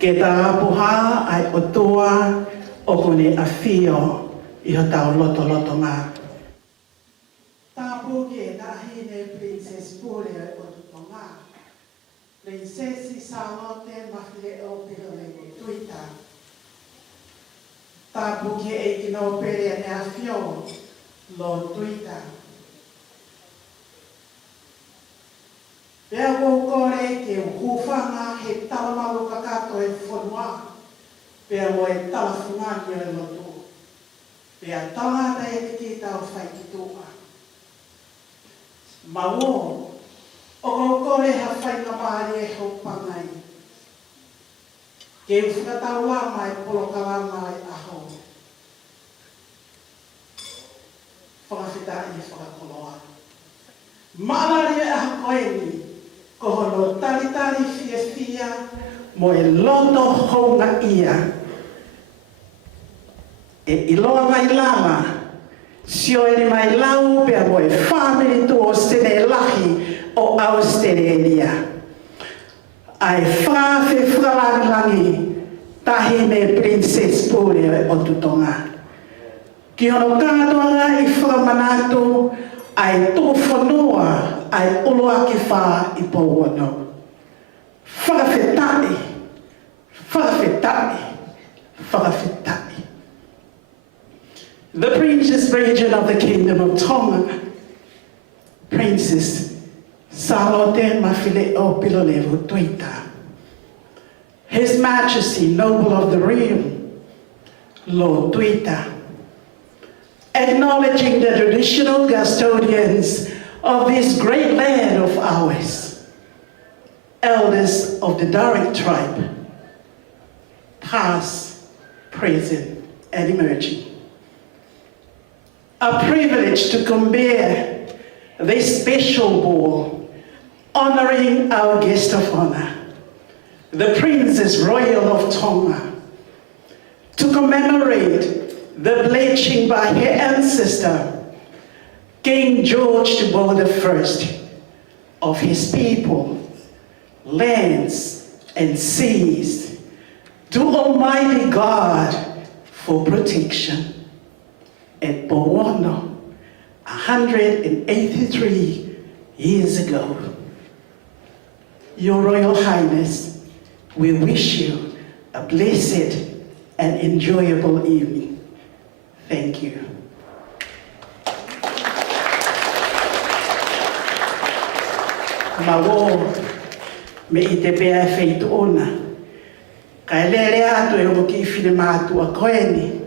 Ke tā puha ai o tua o kone a whio I ho tau loto ngā. Tā puke tahi ne Princess Pule o tuto ngā. Princessi Salote mawhile o pere o tuita. Tā puke e kino pere ne a whio lo tuita. Pea kore ke hufanga he talamalu kakato e whanua. Pea mo e talafunga ni e lotu. Pea tangata e te tau whai ki toa. Mawo, o kore ha whai na maari e hau pangai. Ke whakatau lama e polokalama e aho. Whakawhita I whakakoloa. Maari e aha koeni. Ko hono tari fia mo e loto honga ia. E iloa mai lama, sio e mai lau pea mo e whamiri tu o sene lahi o Australia. Ai whawhi whakalangi tahi me Princess Pule o tutonga. Ki hono kātoanga I whakamanatu ai tō whanua ai oloa ki wha I pōwano. Whakawhetai, whakawhetai, whakawhetai. The Princess Regent of the Kingdom of Tonga, Princess Salote Mawhile o Pilolevu Tuita. His Majesty, Noble of the Realm, Lord Tuita. Acknowledging the traditional custodians of this great land of ours, elders of the Darug tribe, past, present, and emerging. A privilege to convey this special ball honoring our guest of honor, the Princess Royal of Tonga, to commemorate the pledging by her ancestor, King George I of his people, lands and seas, to Almighty God for protection. At Bowono, 183 years ago. Your Royal Highness, we wish you a blessed and enjoyable evening. Thank you. Mawo, me I te pea whaitu ona. Kai lere atu e hoki I whine mātua koeni.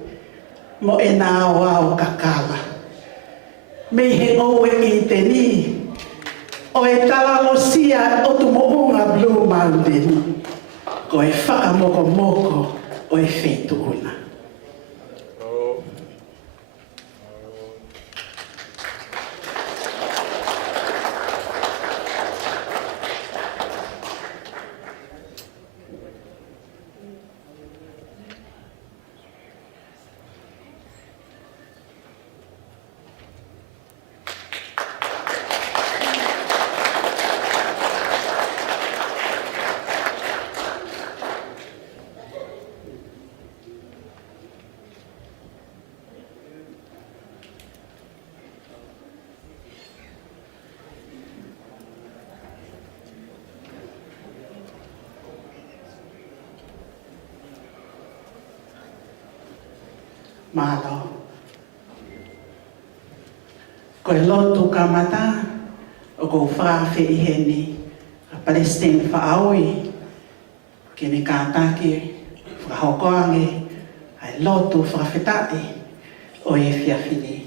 Mo e nā o kakala. Me he oe I te ni. O e talalosia o tu mounga Blue Mountain. Ko e whakamoko moko o e whetu una. Malo. Ko e lotu ka mata o ko whawhi I heni a Palestine whaaoi ki ne kātaki whahokoange ai lotu whawhitai o e whiawhini.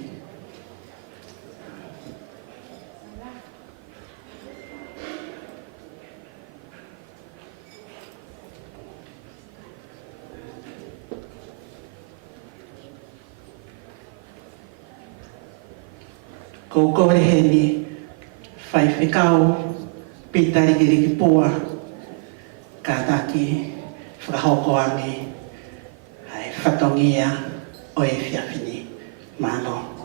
Ko kore heni whai whikau pitari ki pua kātaki whakahokoange ai whatongia o e whiawhini malo.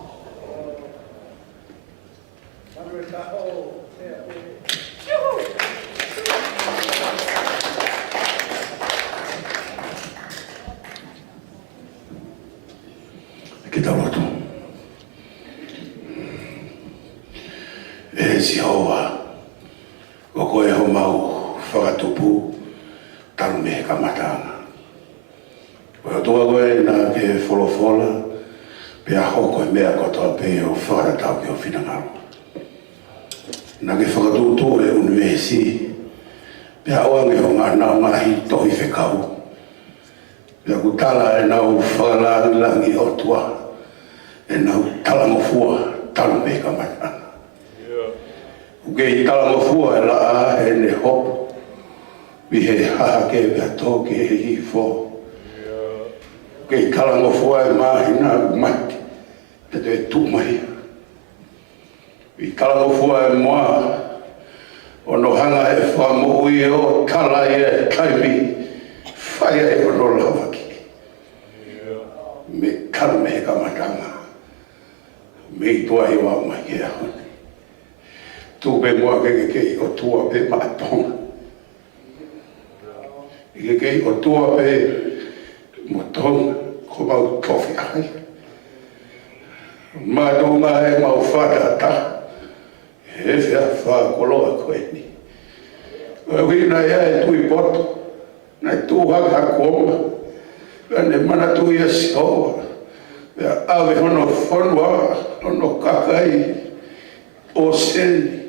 talu me kamatanga. Wa tua koe na ke folofola pe a hoko e mea kotoa pe o whakaratau ke o whinangaro. Na ke whakatutu e univesi pe a oange o ngā ngahi tohi whekau. Pe a kutala e nau whakalangi o tua e nau talangofua talu me kamatanga. Uke i talangofua e laa e ne hopo vi he haha ke pia toke he hi fo. Uke i talangofua e mahina mati pe te tumahi. I talangofua e moa o no hanga e whamui o tala e taimi whaia e o no lawaki. Me talu me kamatanga. Me i tua i wau mai ke ahone. Tu be moa ke o tua pe maatonga. Ke o tua pe motonga ko mau tofi ai. Matonga e mau whata ta. He whia wha koloa koe ni. Wina ia e tui poto. Nai tū haka koma. Ane mana tui a sioa. Wea awe hono whanua, hono kakai o seni.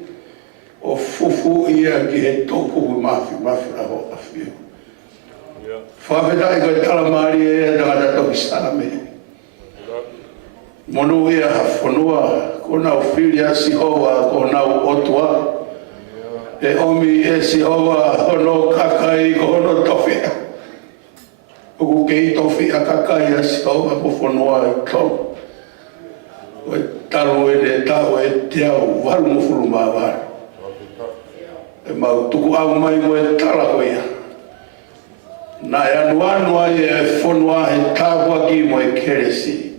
O fufu ia ki he tōku mafi a ho a whiu. Whawhetai koe talamari e tangata toki sāme. Monu ia ha whanua, ko nau whiri a sihoa, ko nau otua. E omi e sihoa, hono kakai, ko hono towhia. Uku kei towhia kakai a sihoa, ko whanua e tau. Koe taru e ne tau e te au, waru mufuru maa waru. E mau tuku au mai mo e tala koe ia. Nā e anu ai e whanua he tāpua ki mo e keresi.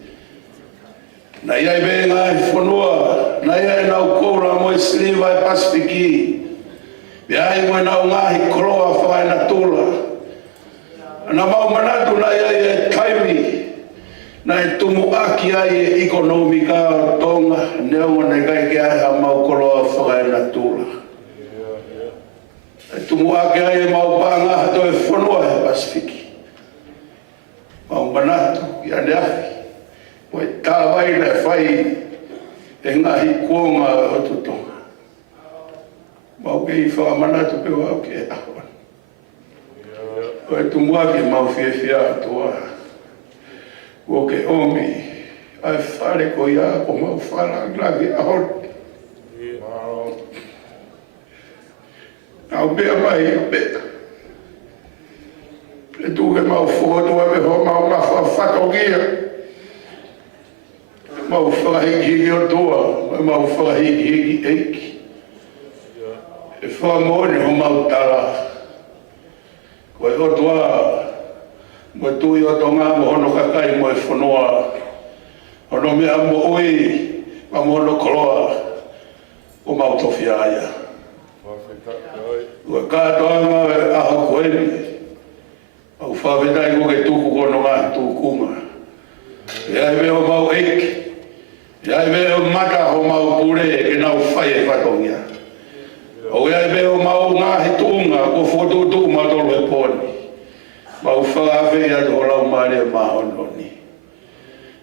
Nā iai benga e whanua, nā iai nau koura mo e siliva e Pasifiki. Pe ai mo e nau ngahi koroa whakai na tula. Nā mau manatu nā iai e taimi. Nā e tumu aki ai e ekonomika tonga. Neo ne kai ke ai ha mau koroa whakai na tula. Tumu ake ai e mau panga hato e whanua e Pasifiki. Mau manatu i ane ahi. O e tāwai na e whai e ngahi kuonga o tutonga. Mau ke i whakamanatu pe wau ke e ahon. O e tumu ake mau whiawhia atua. O ke omi ai whare ko ia ko mau whara glagi ahon. Au bea mai o bea. E tu ke mau whokotua me ho mau mawha whatogia. Mau whakahiki o tua, mau whakahiki eiki. E whamone ho mau tala. Koe o tua, mo tui o tonga mo hono kakai mo e whanua. Hono mea mo ui, ma mo hono koloa. O mau tofi aia. Ua kātoanga e aho koeni. Au whawhetai ko ke tuku kono ngā tūkunga. E ai meo mau eiki. E ai meo mata ho mau pure ke nau whai e whatongia. O e ai meo mau ngāhi tūnga ko whotutu matolo e pōni. Mau whakawhei atu ho lau maare e mahononi.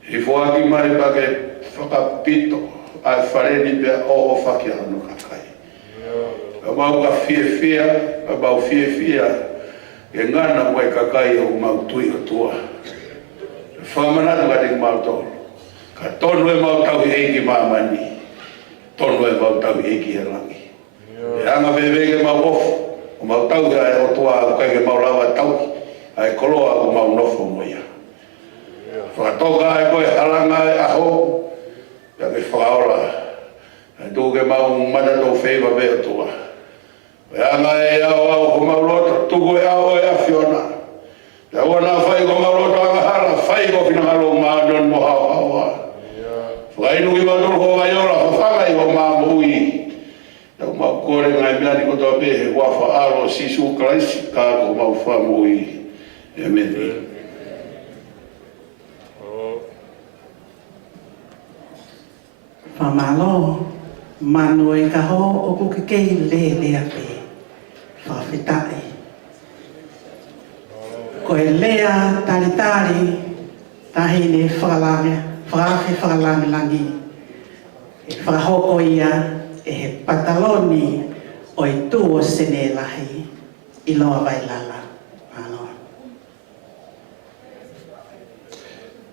I whoaki mai pa ke whakapito ai whareni pia o whaki anu kakai. Mau ka whiawhia, mau whiawhia, e ngana mo e kakai o mau tui o tua. Whamanatu ka ting mau tōru. Ka tonu e mau tau hi eiki mamani, tonu e mau tau hi eiki he langi. E anga vevege mau ofu, o mau tau hi ai o tua, o kai ke mau lawa tau hi, ai koloa o mau nofo mo ia. Whakatoka ai koe halanga e aho, ia ke whakaora, e tū ke mau matatou wheiva me o tua. E anga e au au ko maurota, tuku e au e awhiona. E wana whai ko maurota anga hala, whai ko whina halo maadon mo hao hawa. Whainu ki mautoro ko waiola, whawhanga i ko maamui. E o mau kore ngai meani ko toa pehe, wafa aro sisu kraisi, ka ko mau whamui. E meni. Whamalo, manu e kaho o kukikei le le ape. Whawhetai. ko e lea tari tahi ne whakalangi langi. E whakahoko ia e he pataloni o i tū o sene lahi i loa vai lala. Anoa.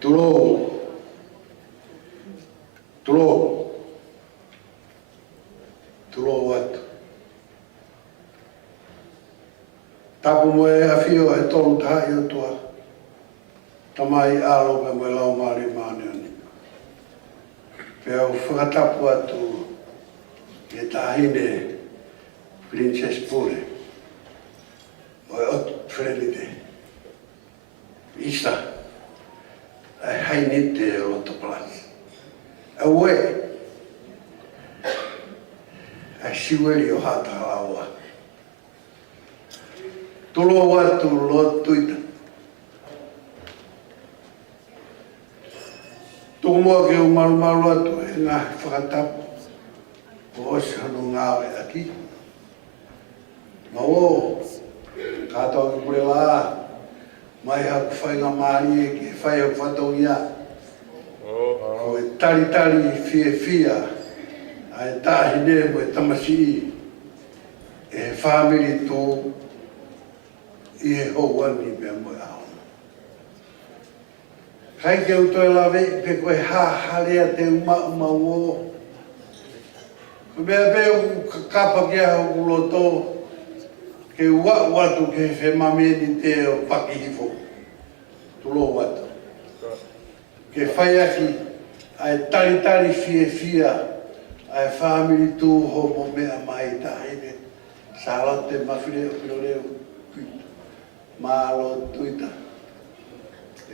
Tulo watu. Tapu mo e awhio e tonu taha i o tua. Tamai alo pe mo e lau maari maani ani. Pea u whakatapu atu e tahine Princess Pure. O e otu whenite. Isa. Ai hainite e roto plasi. Aue. Ai siweri o hata halaua. Tulo watu lo tuita. Tuku mua ke o maru atu e ngā whakatapu. O osi hanu ngāwe aki. Ma o, kātou ki pure la, mai haku whainga maari e ke whai au whatau ia. Ko e tari fia, ai tāhi ne mo e tamasi e he whāmiri tō i he houani mea mo e ao. Kai ke utoe lawe, pe koe harea te uma o. Ko mea peo kapa kia hau uloto, ke watu ke he mameni te o pakihifo. Tulo watu. Ke whaiaki, ai tari fia, ai whamiri tū homo mea mai tahine. Sālote mawhireo piroreo kuita. Mālo tuita.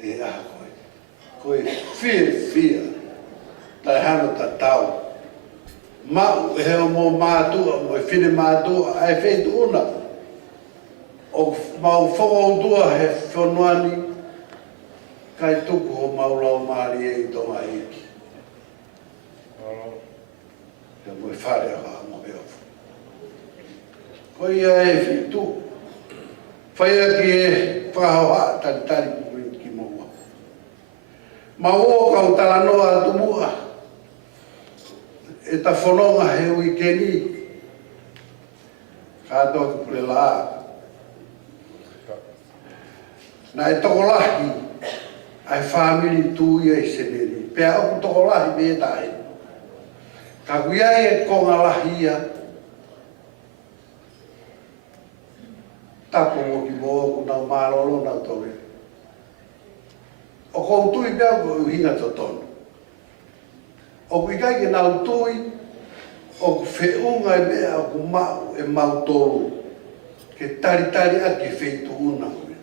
E aha koe. Koe fia. Tai hano ta tau. Mau e heo mō mātua, mo e whine mātua, ai wheitu una. O mau whakautua he whonuani, kai tuku ho maulau maari e i tonga iki. Ia mo e whare a haa mo heo. Ko ia e whitu. Whaia ki e whahau tari kukurin ki moua. Ma o kau tala noa atu mua. E ta whanonga he wikeni. Kātoa ki pule la. Nā e tokolahi ai whamiri tūia i seneri. Pea oku tokolahi me tae. Ka kuiai e konga lahia. Tapo mo ki mo oku nau marolo nau towe. O kou tui pea ko uhinga to tonu. O kui kai ke nau tui, o ku whiunga e mea o ku mau e mau tolu. Ke tari a ke wheitu una koe.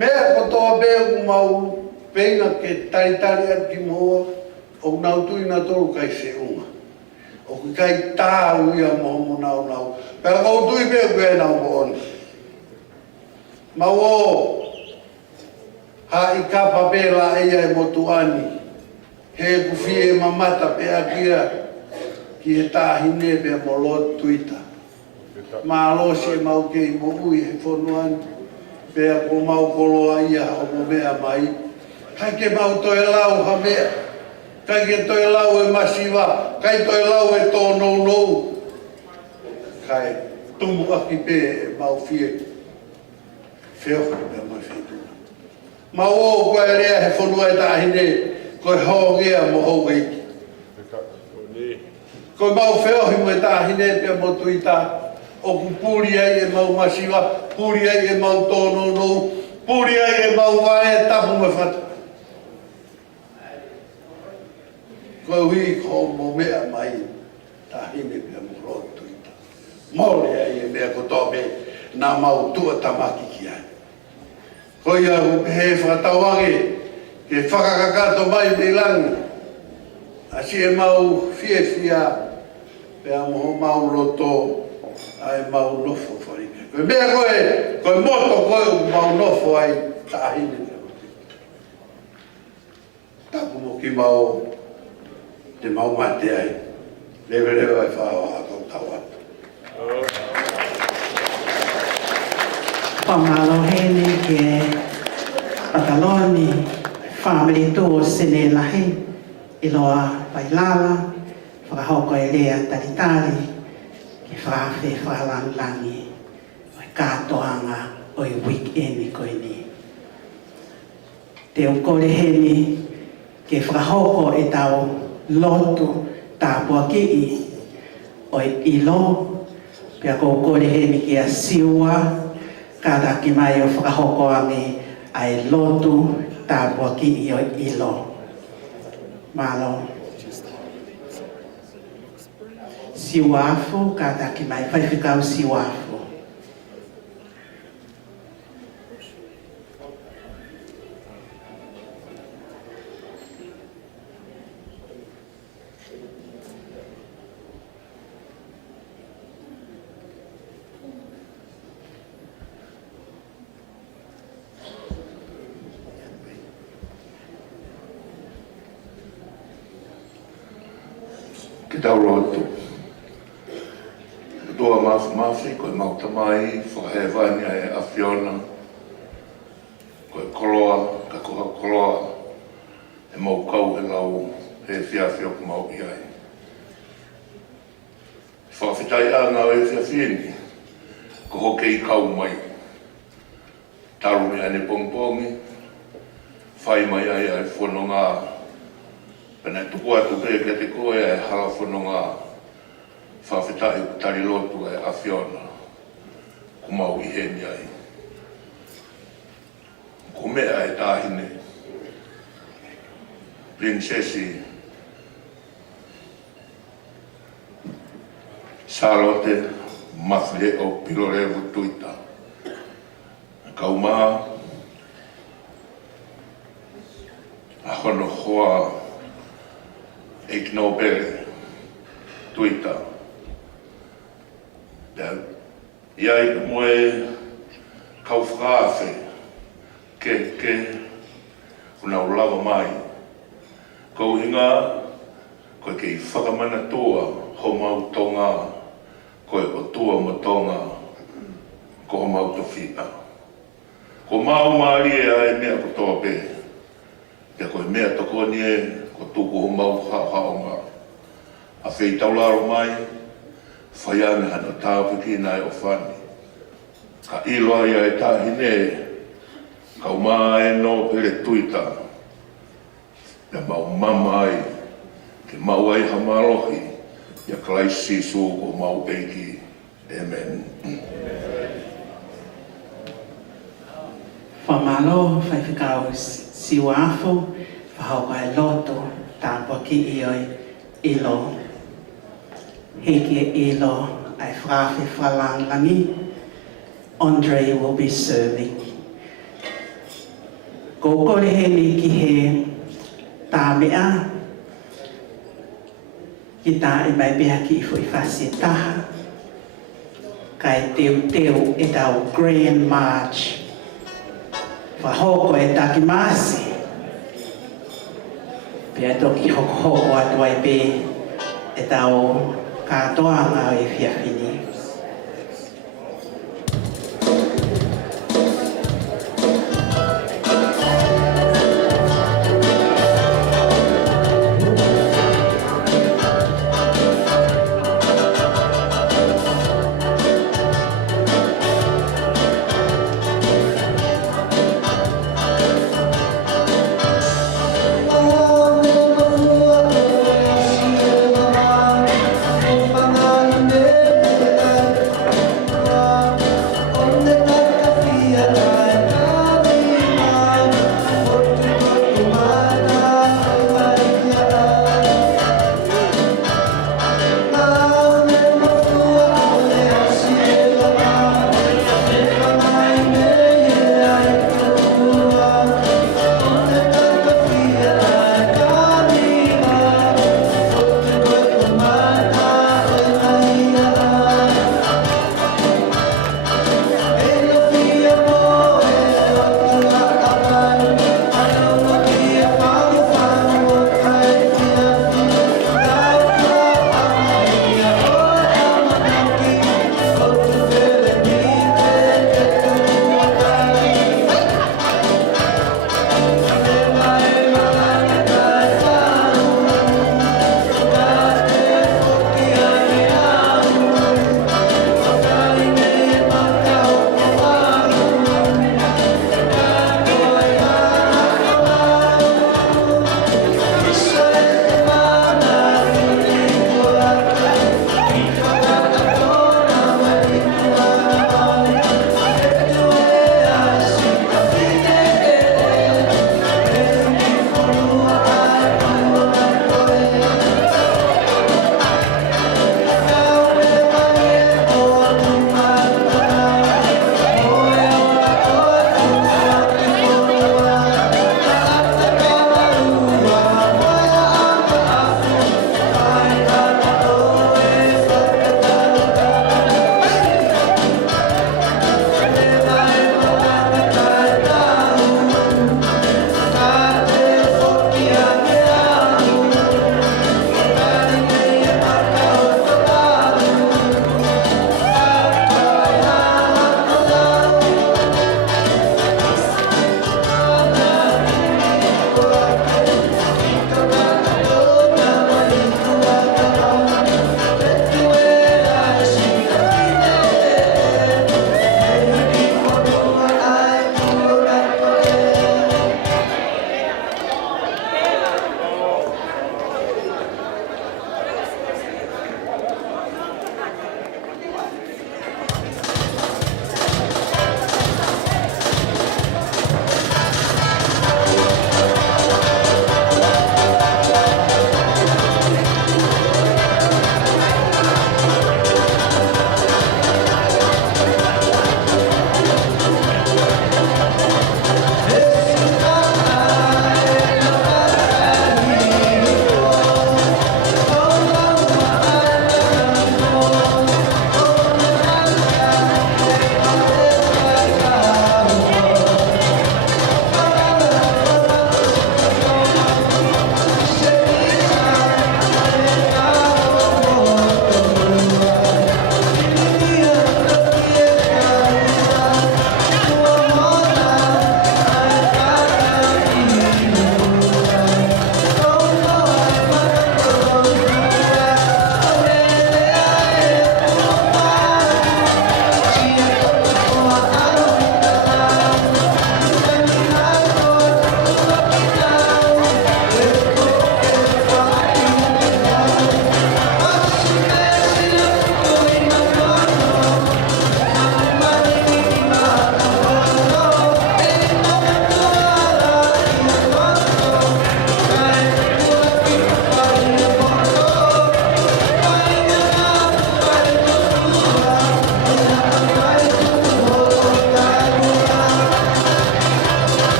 Mea ko toa bea ku mau penga ke tari a ki moa, o nau tui na tolu kai whiunga. O kui kai tāu ia mohomo nau. Pea kou tui bea ku e nau moona. Mau o, ha i kapa pēla eia e motu ani. He kuwhi e mamata pea kia ki he tāhine pea mo lo tuita. Mā losi e mau kei mo ui he whonuani. Pea ko mau koloa ia o mo mea mai. Kai ke mau toe lau ha mea. Kai ke toe lau e masiwa. Kai toe lau e tō nou. Kai tumu aki pe e mau fie. Whioho pea mai whituna. Mau o koe rea he whonua e tāhine. Koe hōngea mo hou eiki. Koe mau whiohi mo e tāhine pia mo tuita. O ku pūri ai e mau masiwa, pūri ai e mau tōno nou, pūri ai e mau wae tapu me whata. Koe hui ko mo mea mai tāhine pia mo roa tuita. Mōre ai e mea ko tōme nā mau tua tamaki ki ai. Koe ia he whakatawange, ke whakakakato mai me langi. Asi e mau fia, pea mo mau roto, ai mau nofo wharika. Koe mea koe moto koe mau nofo ai tāhine. Tapu mo ki mau, te mau mate ai. Lewe ai whāo hako tau atu. Whamalohene ke Pataloni, family tō sene lahi, iloa Pailala, whakahoko e lea taritari, ki whawhi whalangi, o kātoanga o i weekend koe ni. Te ukore heni ke whakahoko e tau lotu tāpua kii, o i ilo, pia ko ukore heni ki a siua, kāta ki mai o whakahoko angi ai lotu tāpua ki o ilo. Malo. Siwafo, kāta ki mai whaiwhikau siwafo. Ki tau roto. Doa mafi koe mautamai, whakahewani e awhiona, koe koloa, ka koha koloa, e maukau e lau, he whiawhio ku mau iai. Whawhitai a ngā e whiawhieni, ko hoke i kau mai. Taru me ane pongpongi, whai mai ai ai whanonga, pena tuku atu pe ke te koe e hala whanonga whawhitai tari lotu e awhiona ku mau i heni ai. Ko mea e tāhine Princesi Charlotte Mafle o Pilorevu Tuita. Kaumaa a hono hoa Eik Nobel Tuita. Iai moe kau whakawhi ke kuna ulawa mai. Kou hinga koe kei whakamana toa ho mau tonga koe o tua mo tonga ko ho mau towhia. Ko mau maari e ai mea ko toa pe. Ia koe mea toko ni e ko tuku ho mau haonga. A whei taularo mai, whai ane hana tāwhiki nai o whani. Ka iloa ia e tāhine, kau maa e no pere tuita. Ia mau mama ai, ke mau ai hamarohi, ia klaisi su o mau eiki. Amen. Whamalo, whaiwhikau siwafo, whahauka e loto, tāpua ki i oi ilo. Heke ilo ai whawhi whalangi. Andre will be serving. Ko kore heni ki he tāmea, ki tā e mai beha ki i fui whasi taha. Kai teu e tau Grand March. Whahoko e taki masi. Pia toki hoko atu ai pe e tau kātoanga e whiawhini. Pangalan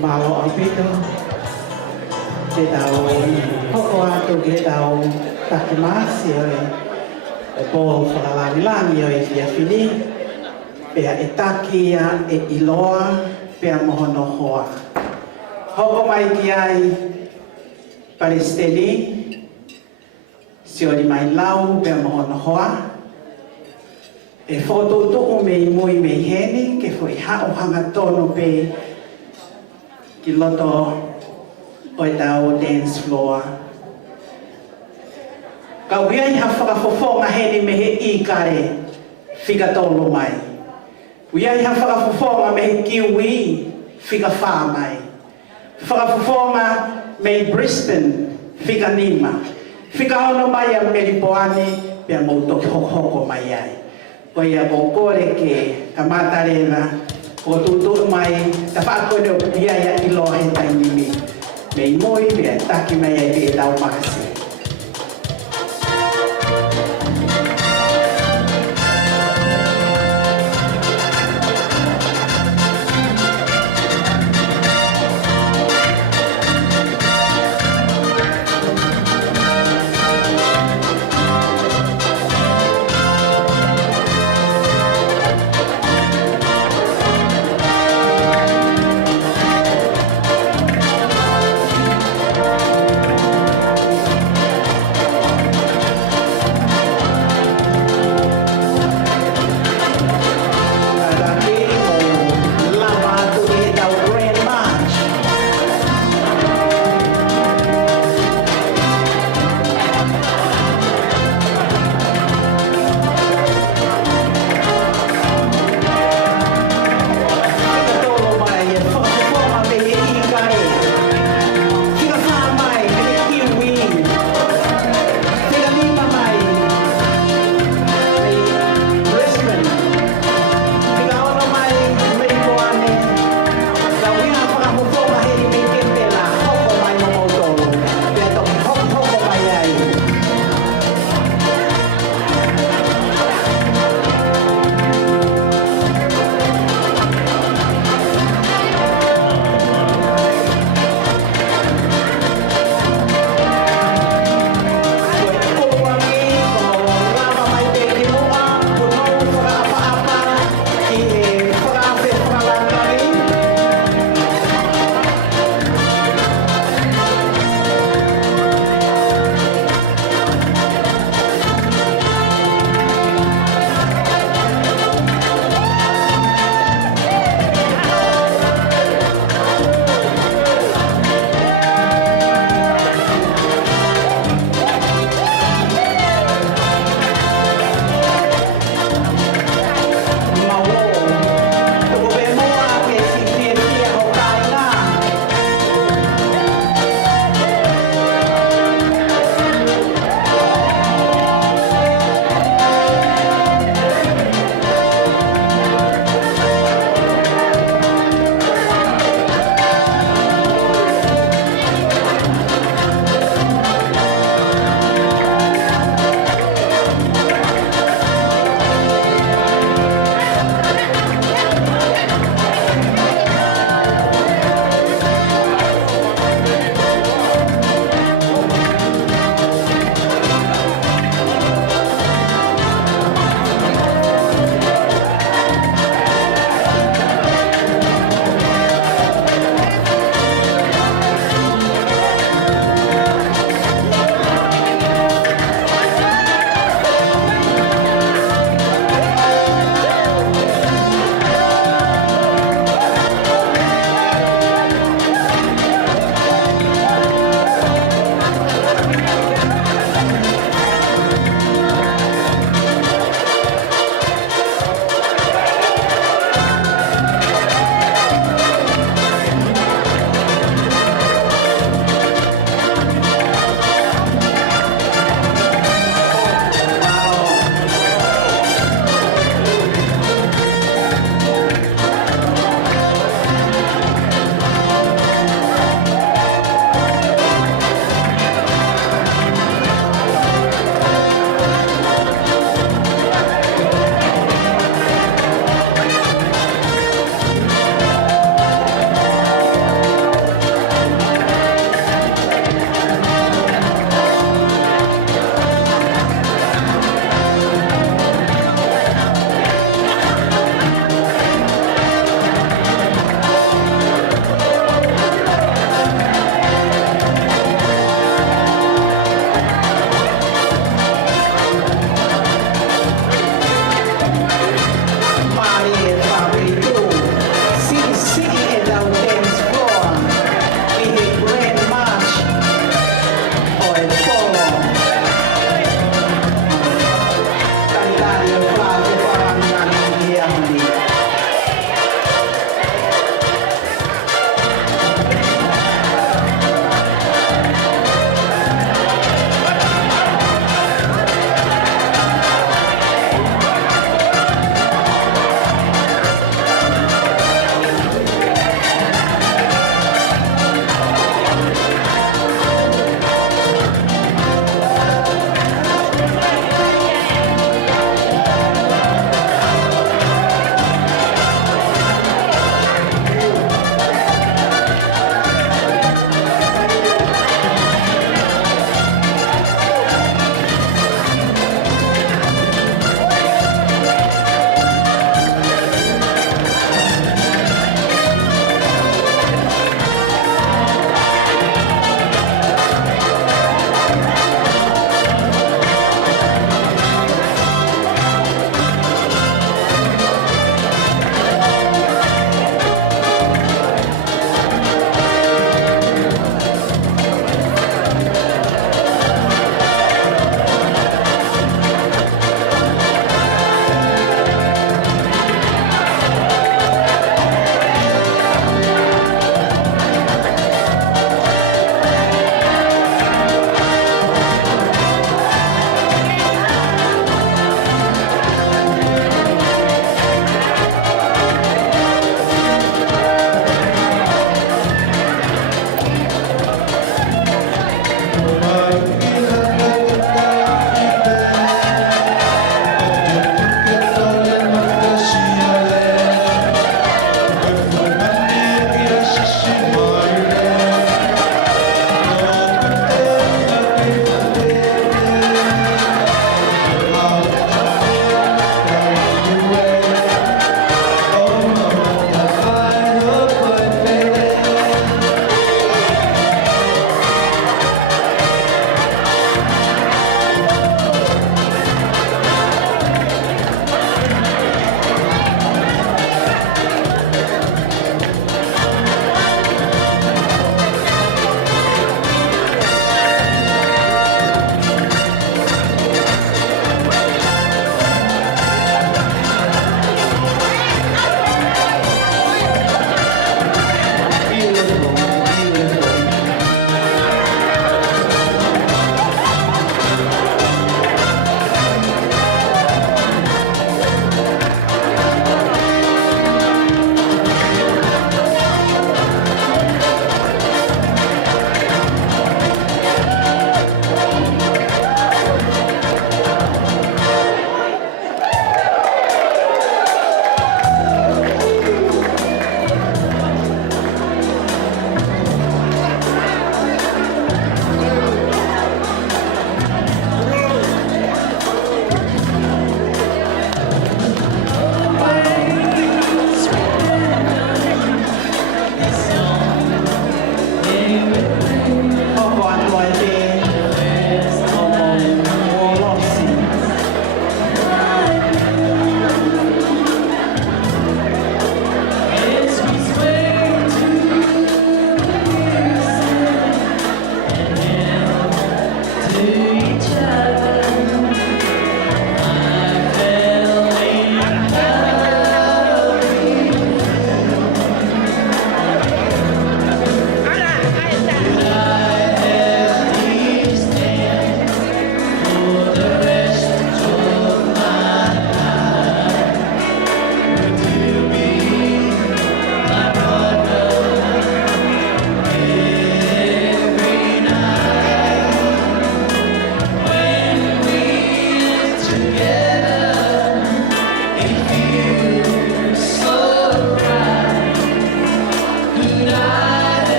Malo apito. Te tau hoko atu ke tau takimasi oi. E po whakalawilangi oi fia whini. Pea e taki ia e iloa, pea mohono hoa. Hoko mai ki ai Palestini, si ori mai lau, pea mohono hoa. E whototuku mei mui mei heni, ke fwoi hao hanga tono pe ki loto o e tau dance floor. Ka uia i ha whakafofonga heni me he i kare whika tolo mai. Uia i ha whakafofonga me he kiwi whika whā mai. Whakafofonga me Brisbane whika nima. Whika hono mai a Meripoani pia mautoki hoko mai ai. Ko ia ko kore ke ka matarena ko tutu mai ta whakone o pia ia i loa he tainimi. Mei moi pia taki mai ai e tau makasi.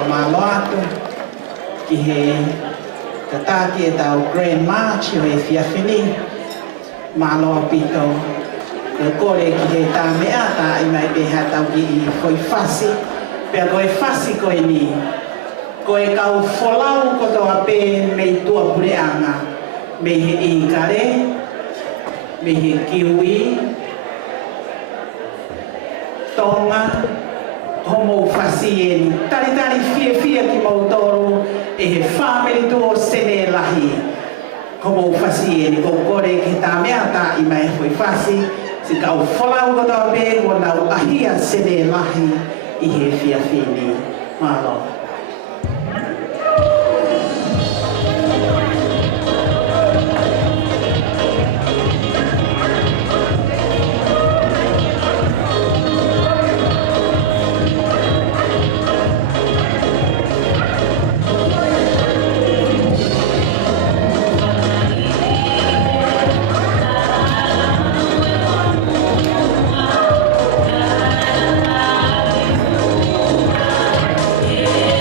wa malo atu ki he tataki e tau grandma chi o e fiafini malo pito ko kore ki he tā mea tā i mai pe ha tau ki i foi fasi pea koe fasi koe ni koe kau folau ko toa pe mei tua pureanga me he inkare me he kiwi tonga homo fasieni tari tari fia ki mautoro e he family tuo sene lahi homo fasieni ko kore ki tā mea tā i mai foi fasi si kau folau ko toa pe ko nau ahia sene lahi i he fiafini malo. Yeah.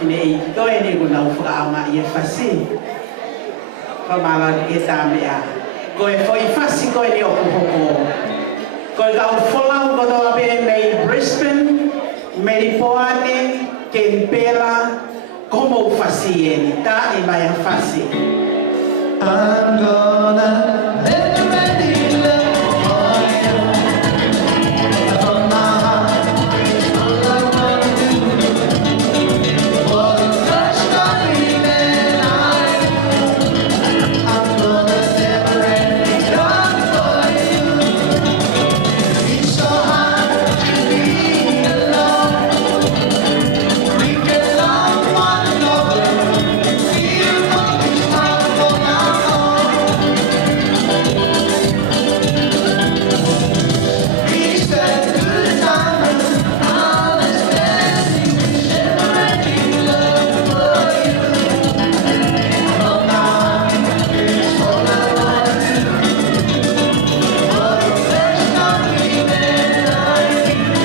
kine I koe ni kuna ufraanga I fasi. Pamala ke tamea. Koe foi fasi koe ni okuhoko. Koe kau folau koto ape mei Brisbane, Meripoane, Kempela, como fasi eni, ta I mai fasi. I'm gonna let the ready love for you. From my heart, all I wanna do. For the first time in life, I'm gonna separate love for you. It's so hard to be alone. We can love one another. Feel what is powerful now. We spend good times, understanding, generating love for you. Oh, now it's all I wanna do. For the first time in life, I'm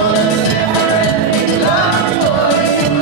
gonna separate love for you.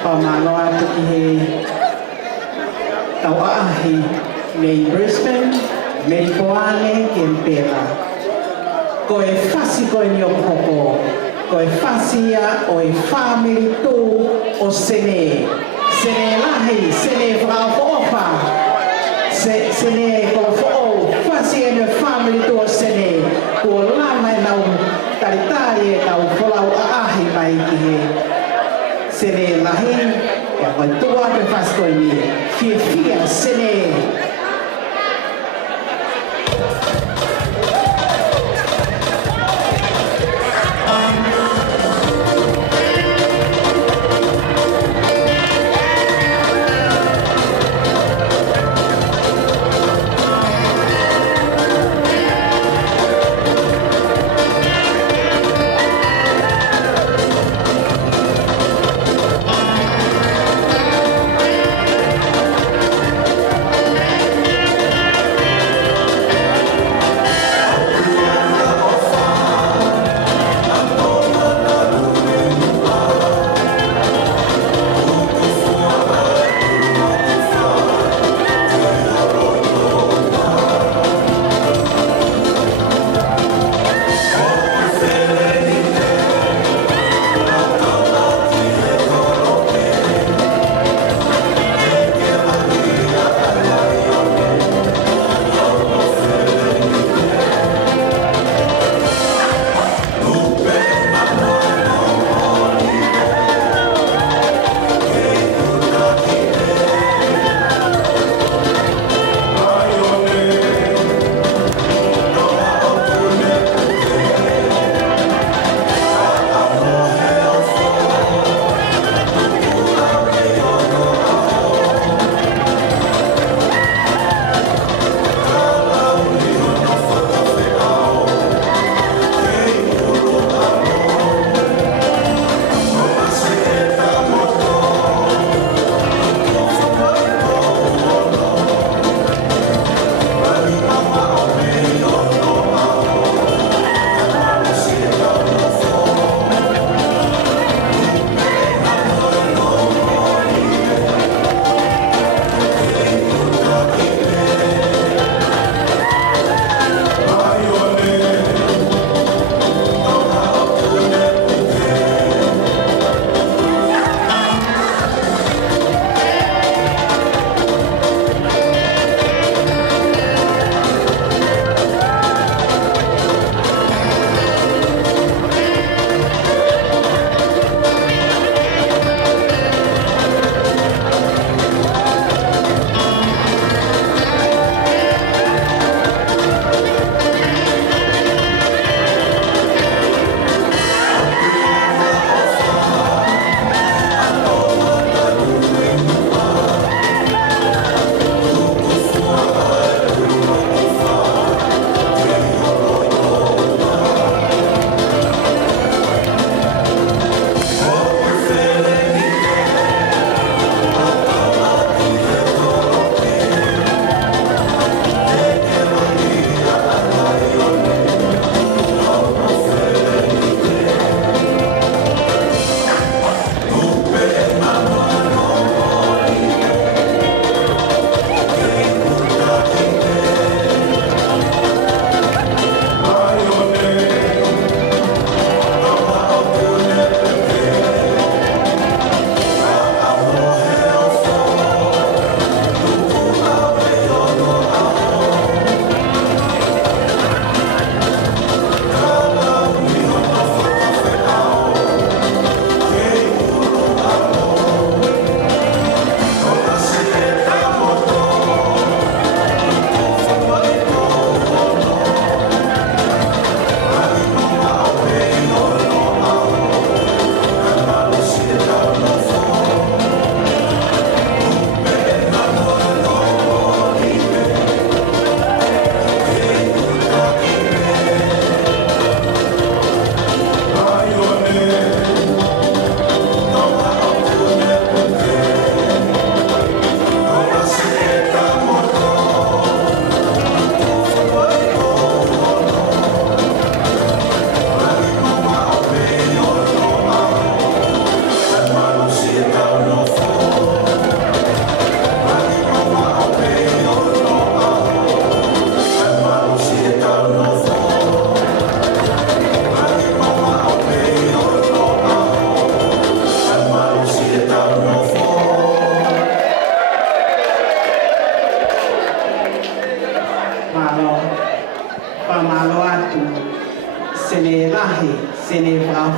Pamalo atu ki he tauahi nei Brisbane, Meripoane, Kempela. Ko e fasi ko e ni okoko, ko e fasi ia o e family tō o sene. Sene lahi, sene whakaofa, sene ko fo fasi e ni family tō o sene. Ko lama e nau taritari e nau wholau aahi mai ki he. Sene lahi, e a koe tua te fasko i ni, fia sene.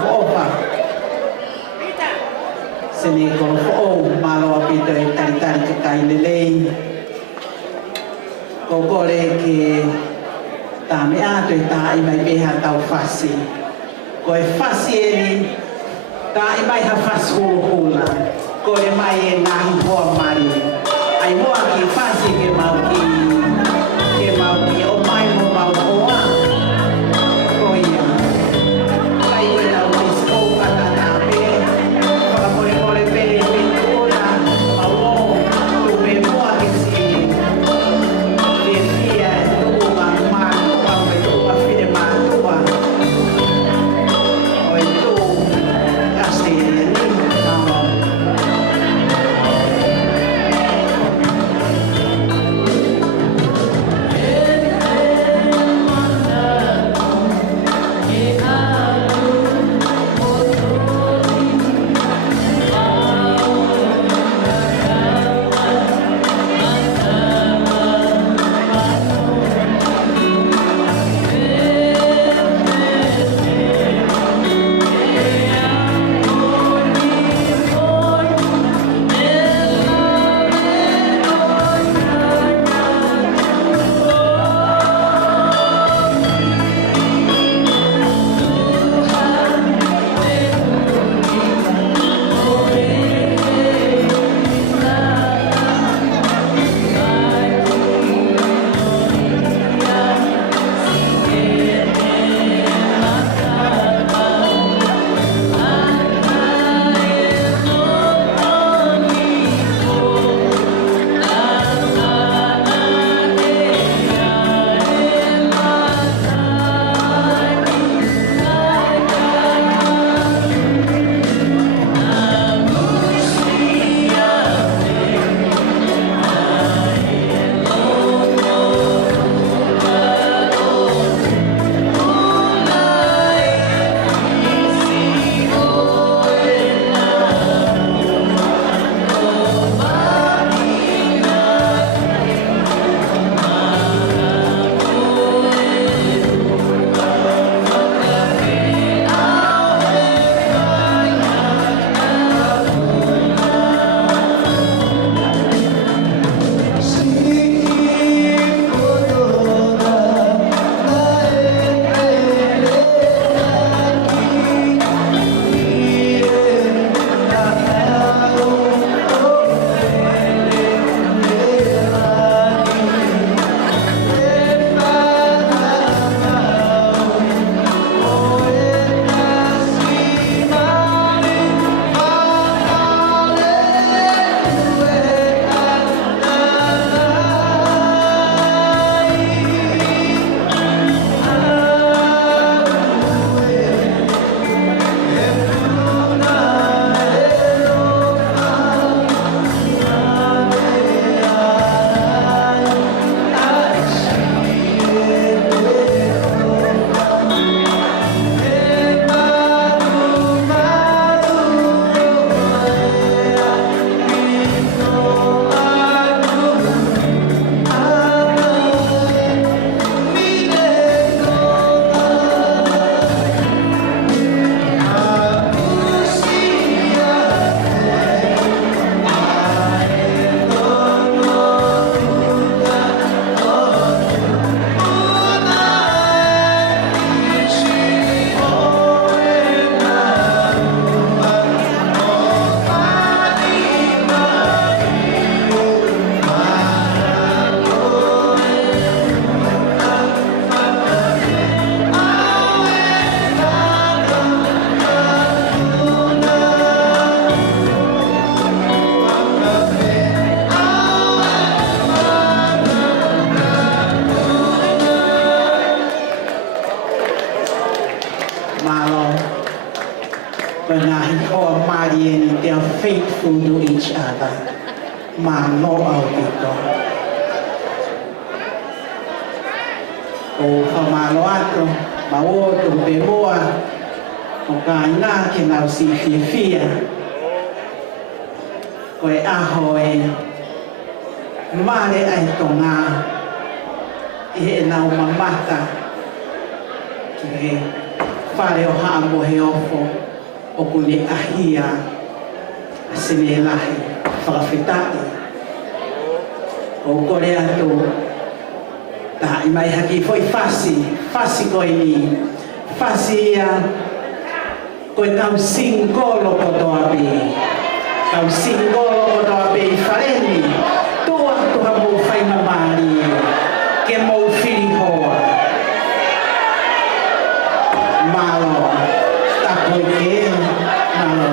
opa. Sene ko o malo apito e tari kai lelei. Ko kore ke tame ato e tai mai beha tau fasi. Ko e fasi ni tai mai ha fasi hula. Ko e mai e ngahi hoa mari. Ai hoa ki fasi ke mau ki o mai mo mau hoa. Ko ia. Kai we lau disko kata nape. Kora more pe pintura. Mau o tu me mua ke si. Ke fia tu ma matua me tu a fide matua. Oi tu kaste ni no. They are faithful to each other. Mano au tito. O kamalo ato, maoto pe moa, o kaina ke nau si fia. Koe aho e mare ai tonga e nau mamata ke whare o haa mo he ofo o kune ahia a sene lahi whakawhitai. O kore atu ta i mai haki foi fasi koe ni, fasi ia koe kau singolo koto api. Kau singolo koto api whareni, tua tuha mo whaina maari, ke mo whiri hoa. Malo, tako i ke, malo.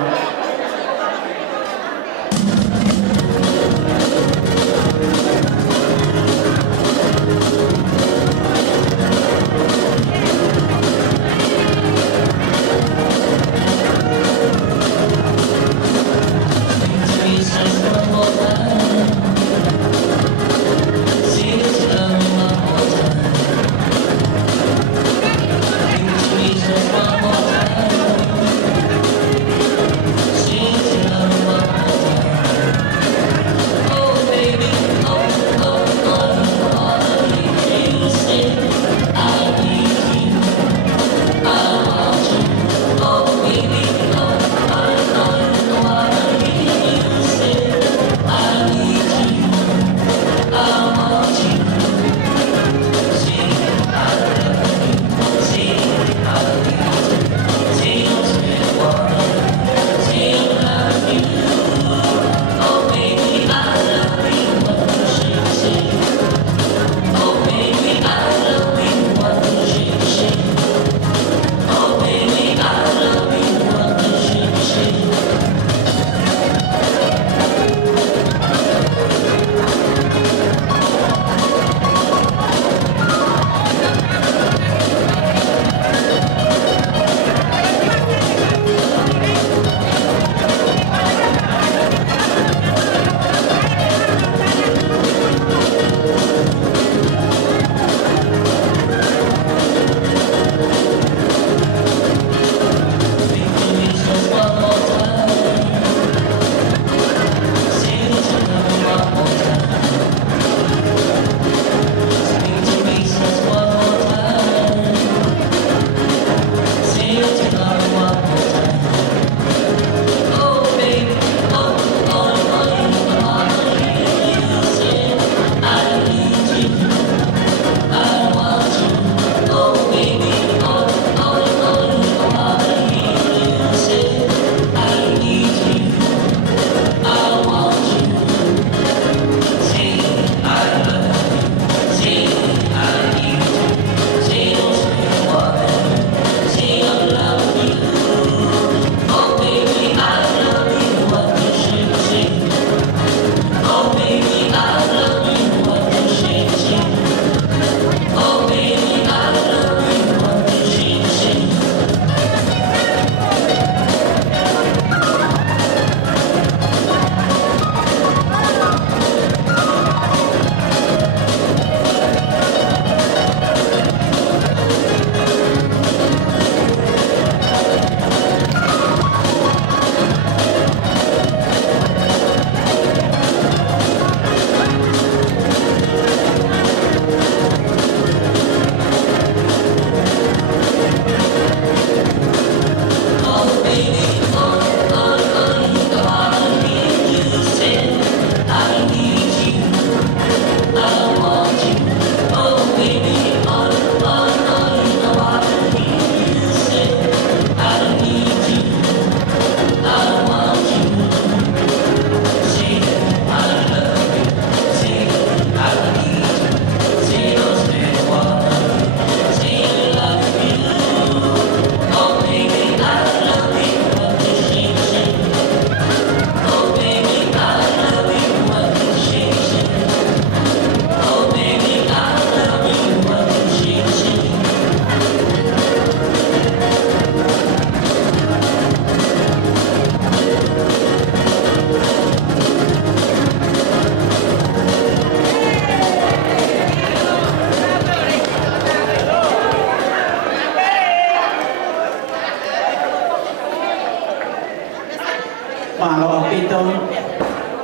Malo apito,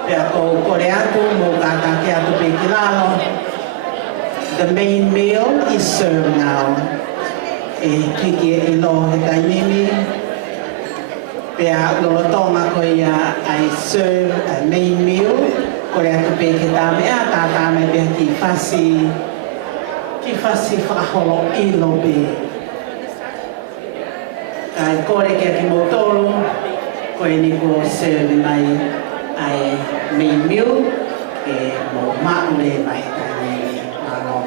pia ko koreatu mo kakake atu pekilalo. The main meal is served now. kiki e lo he taimimi. Pea lolotonga ko ia I serve a main meal. Ko rea tu pe ke tā mea, tā me pea ki whakaholo i lo pe. Kai kore kia ki motoro, ko e ni ko serve mai ai main meal, e mo maule mai taimimi. Alo.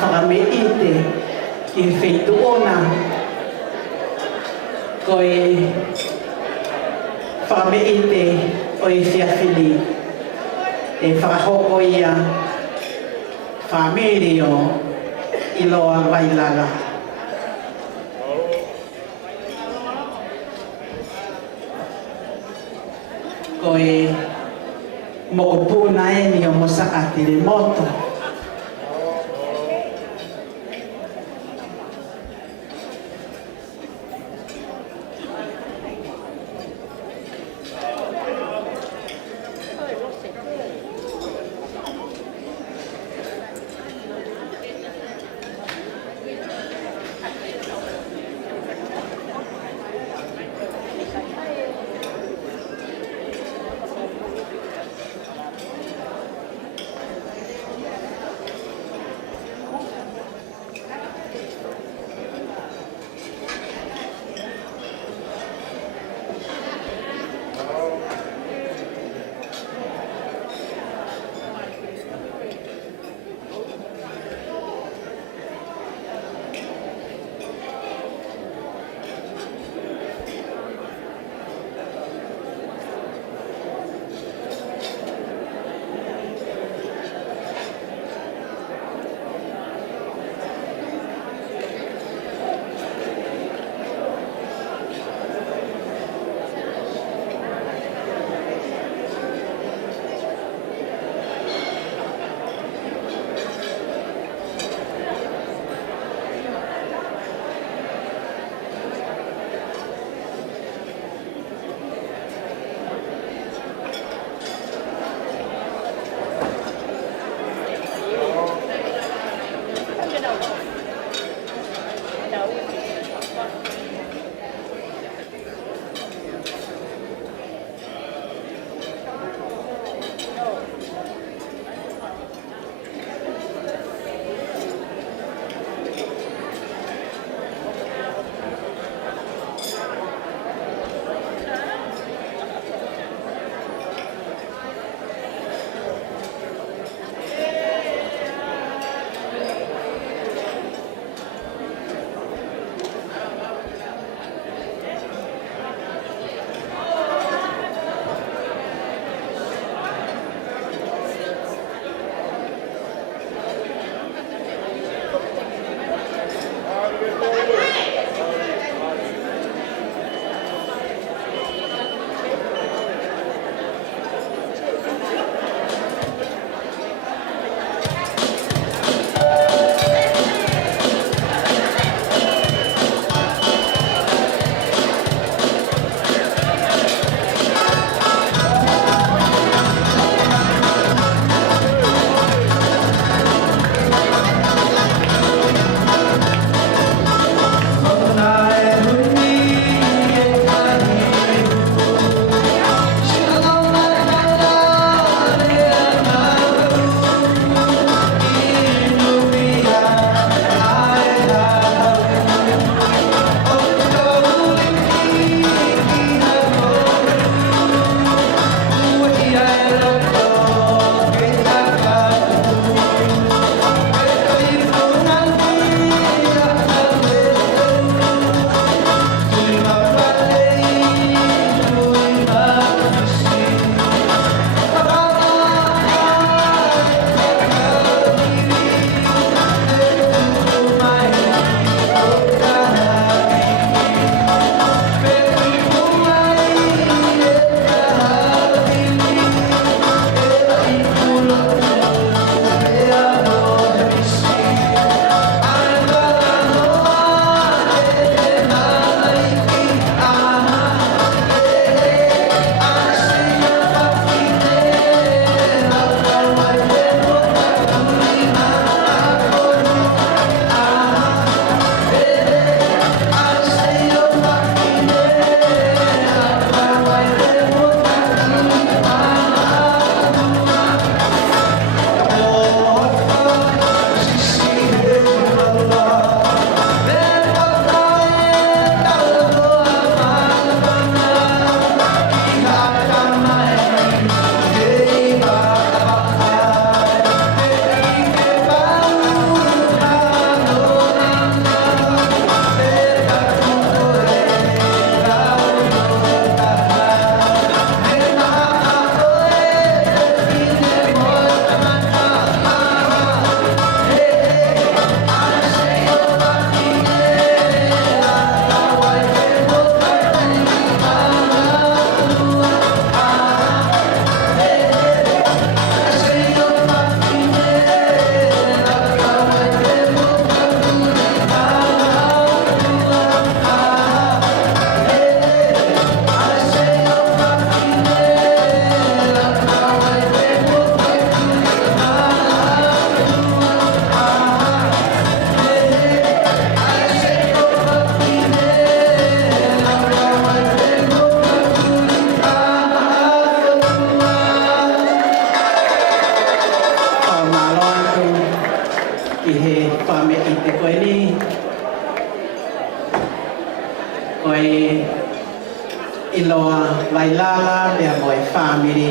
whakameite ki wheitu ona ko e whakameite o e whiawhili e whakahoko ia whamereo i loa wailaga. Ko e mokopuna e ni o mosakati le moto. whame i te koe ni. Koe i loa lailala mea moe whamiri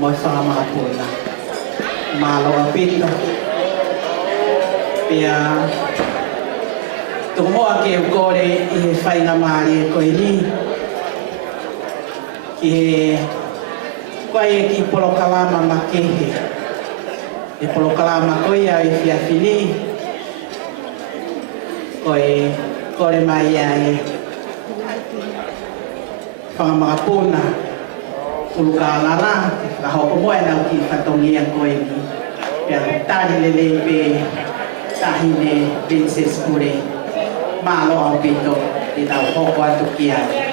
moe whakamapuna. Māloa pita. Pea tuku moa ke ukore i he whainga maari e koe ni. Ki he koe e ki polokalama makehe. E polokalama koe au i whiawhini. Koe kore mai ai whakamapuna. Ulukalara, ka hoko moe nau ki whatongia koe ni. Pea tahi lele pe tahi ne Princess Pure. Mālo au pito i tau hoko atu ki ai.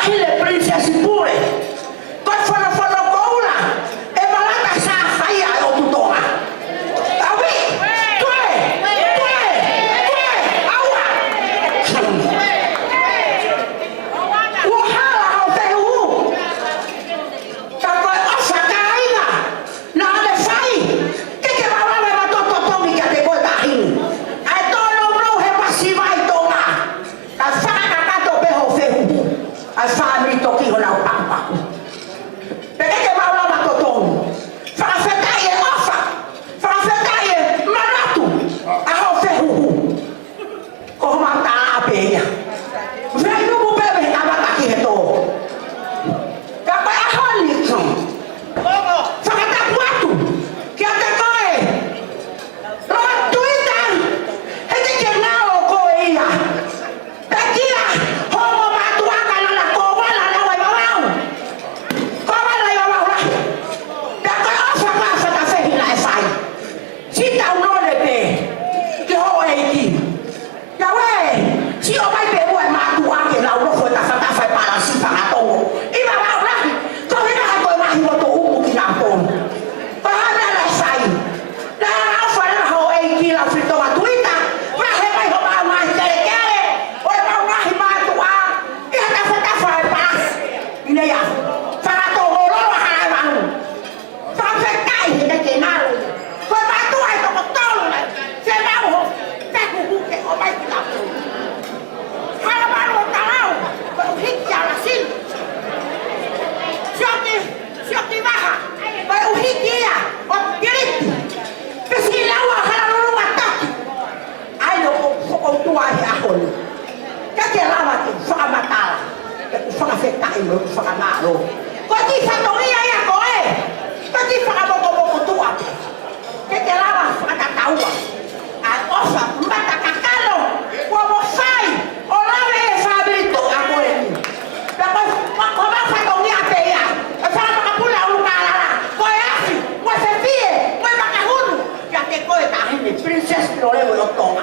tahile princess pure. Ko fono koula. E malata sa faya o tutonga. Awi. Tue. Awa. Wahala au tehu. Kako ofa kaina. Na le fai. Que vai lá na tototomi que te bota aí. Ai todo bro he pasiva e toma. A faca kato beho fehu. A family toki hola papa. Pega que vai lá na totomi. Fala fetaie ofa. Fala fetaie maratu. A ho fehu. Como tá a peia. Vem no bebê na bata aqui reto. Kako a holikon. Fala tá quatro. Que até coi. Rotuita. Esse que não coia. Tequila. Homo matuaca na la covala na vai mau. Covala vai mau. Da coi ofa passa da ferina e sai. Se tá um nome pe. Que ho eiki. Ya we. Si o vai pe o matuaca na o foi da fata fai para si para tongo. I va mau la. Coi na coi mai moto umu ki na pon. Para la sai. La alfa la ho eiki la frito matuita. Ma he vai ho mai kere. O mau mai matua. I hata fata fai pas. Ine ya. Para to horo ha mau. Fa fe kai he ke nalo. Ko matua to ko tolo. Se mau ho. Te ku ke o mai ki la pon. Hala baru talau. Ko hikya la sin. Siapa baha? Baik uhi dia, dirit. Kesilawa kalau lu watak. Ayo kau tua di ahon. Kakek lama tu, fakar matala. Fakar sekai lu, fakar malu. Kau di satu ya kau Kau di fakar boko tua. Kakek lama fakar tahu. Ofa, mbata kakalo. Kau mau sai, orang le fabrito aku ini. Dapat kau mau satu ni apa ya? Sama kapula ulala. Kau asi, kau sepie, kau makan hulu. Jadi kau tahin ni princess lole boleh tonga.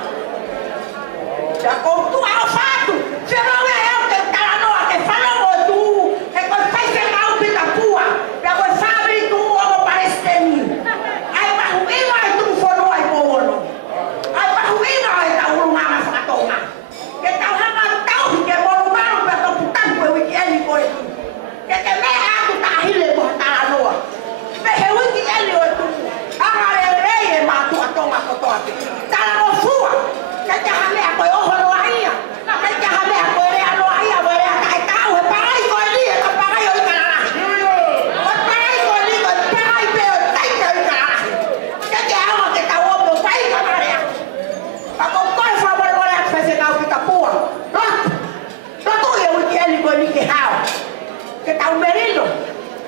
Ya kau tu apa tu? Siapa yang ke kalano ke falo tu? Kau pasti mau kita pua. Ya kau sabri tu orang Palestin. Ai bahu ina itu fono ai pono. Ai bahu ina ai tahu ngama sakatonga. Kita hanga tahu ke bolu baru betul putan kau weekend kau itu. Kita aku tahile mo kalano. Behewi ki eli o tu. Amare reye matu atonga kotoate. Kalano fua. Kita hame ako oholo aia. Kita hame ako re ano aia bo re kai tau e parai ko li e ka parai o kalana. O parai ko li ko parai pe o tai ka o kalana. Kita ama ke tau o pai ka mare. Ako ko fa bo bo re fese ka o kita pua. Rotu e o ki eli ko ni ke hao. Que tá um merino,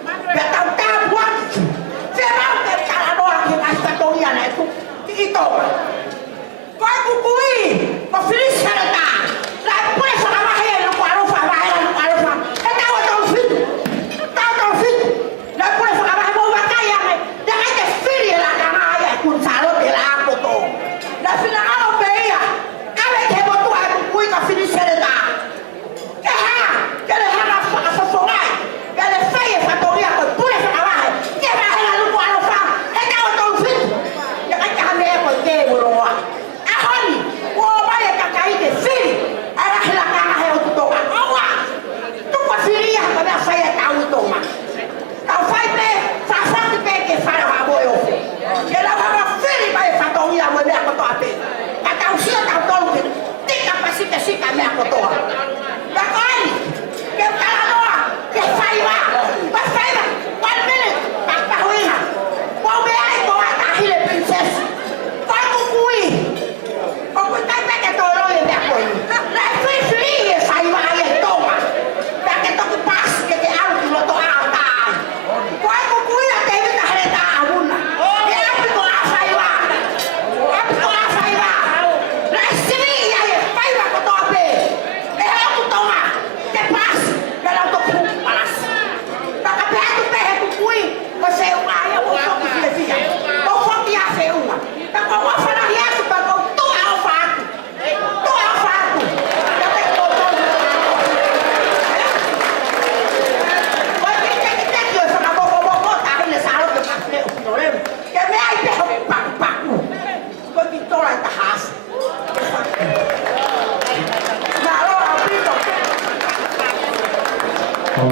que tá um tabuado, será que tá lá no aqui na estadoria, né? E toma. Vai cucuí, o filho será lá por essa barreira, no quadro fa. É tá o tão filho, lá por essa barreira vou bater né? Daí que filho lá na maia com salão de lá botou. Na final a peia, ela que botou a cucuí com a filho será. Que ele já na fasorai. Ele fez essa toria com pura essa barreira. Que vai lá no quadro fa. É tá o tão filho. Daí que a meia com O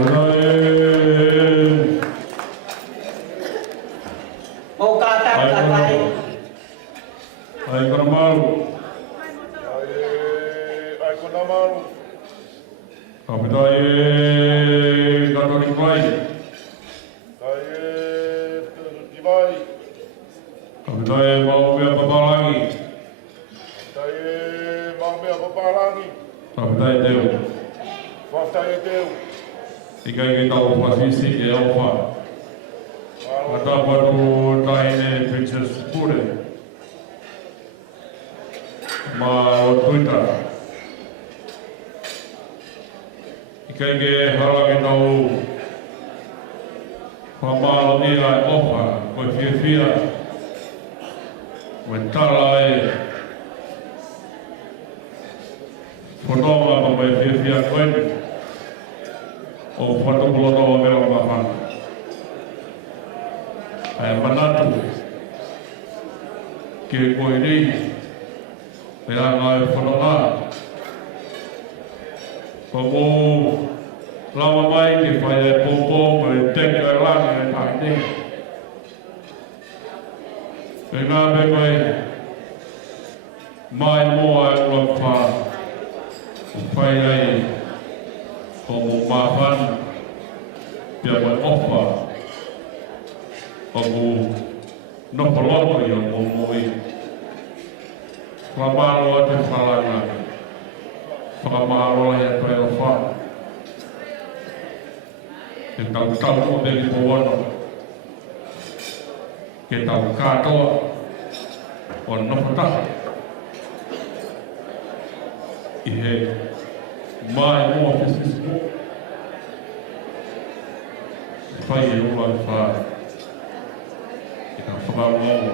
kata katai. Ai kona maru. Ai kona maru. Kapitai e kataki vai. Ai divai. Kapitai e mau mea paparangi. Tai mau mea paparangi. Kapitai teu. Whaftai e teu. Ikai ki tau whasisi e au wha. Ata watu taine Princess Pure. Ma o Twitter. Ikai ke harangi tau whamalo ni ai ofa, koe whiawhia, koe tala e whanonga pa koe whiawhia koe o whatukuloto o mera mahana. Ai manatu ke koe rei e anga e whanonga. Pa mō lawa mai ke whai e pōpō e teke e ranga e tāne. E ngā me koe mai moa e ua wha o whai ai o mō māwhana pia koe ofa o mō nopoloto i o mō moi. Whamaro a te whalanga. Whakamaro e koe o wha. Ke tau tau o me ki powana. Ke tau kātoa o nopataka. I he mai mua pisisipo. E whai e ua e wha. E tau whakarongo.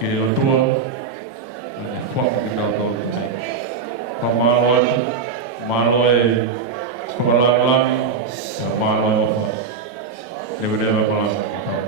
Ke o tua. E wha ki tau tau te. Whamaro atu. Malo e whakalangalani. E malo e ofa. Never malanga ki tau.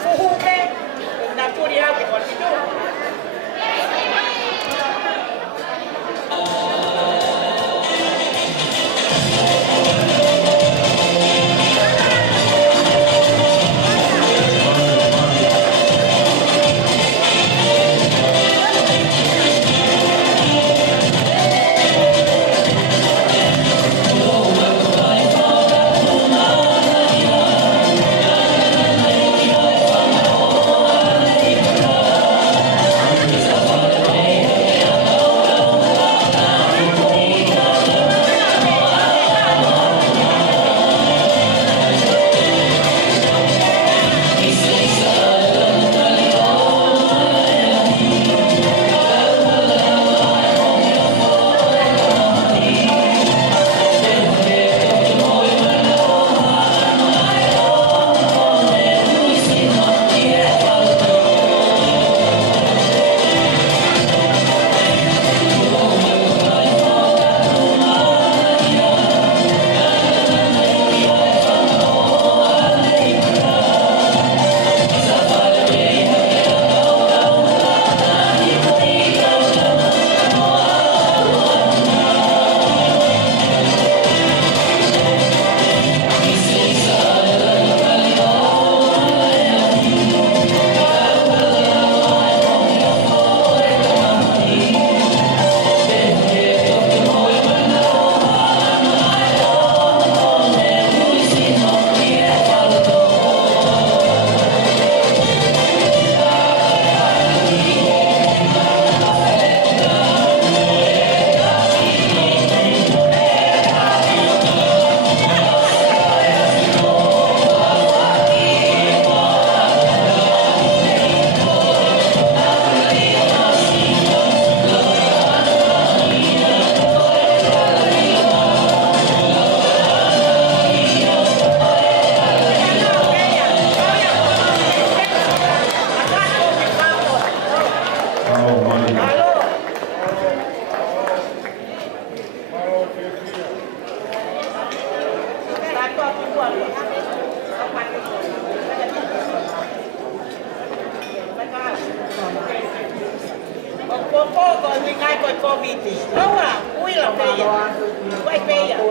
Fuhuke ngai ko COVID. Lawa, ui la peia. Vai peia. No.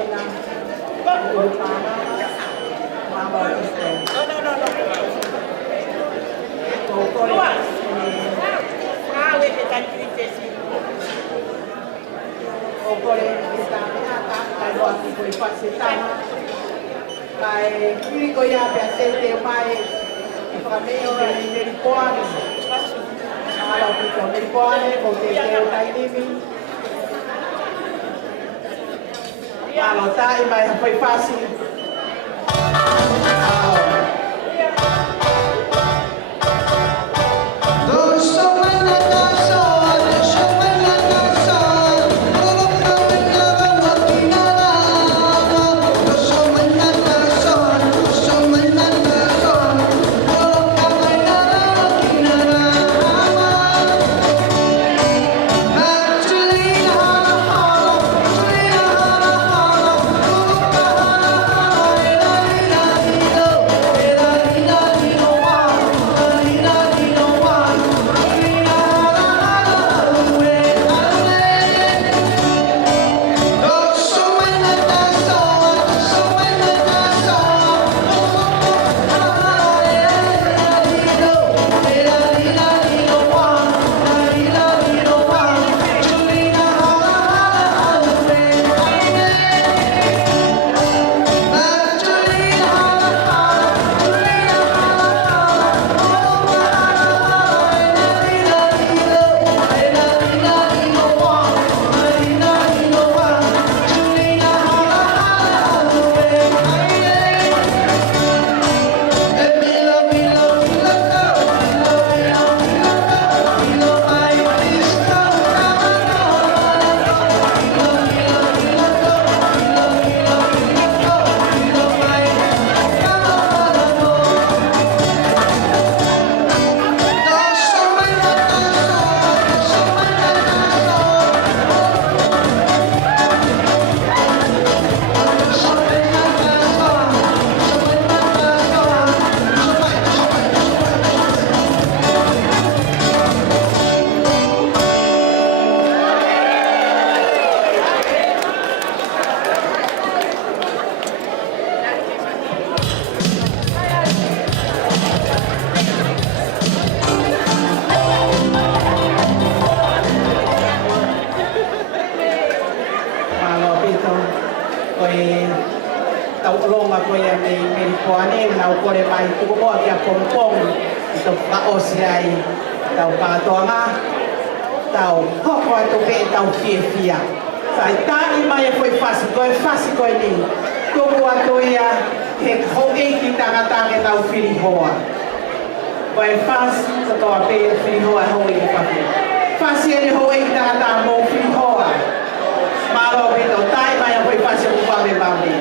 Lawa. Ah, we te tan triste si. O kore ki tāme ata, kai roa ki koe whase tama. Kai kiri ko ia pia te mai, i whakameo e meri poane. Alo ki ko meri poane, ko te teo tainimi. Alo tai mai hapoi whasi. Tau pātoanga, tau hoko atu pe tau fia. Sai tāni mai e koe whasi koe ni. Tuku atu ia he hoki ki tangatange tau whiri hoa. Koe whasi sa toa pe whiri hoa hoi i whaki. Whasi e ni hoi ki tangatange mō whiri hoa. Mālo pe tau tai mai e koe whasi o kuwame mami.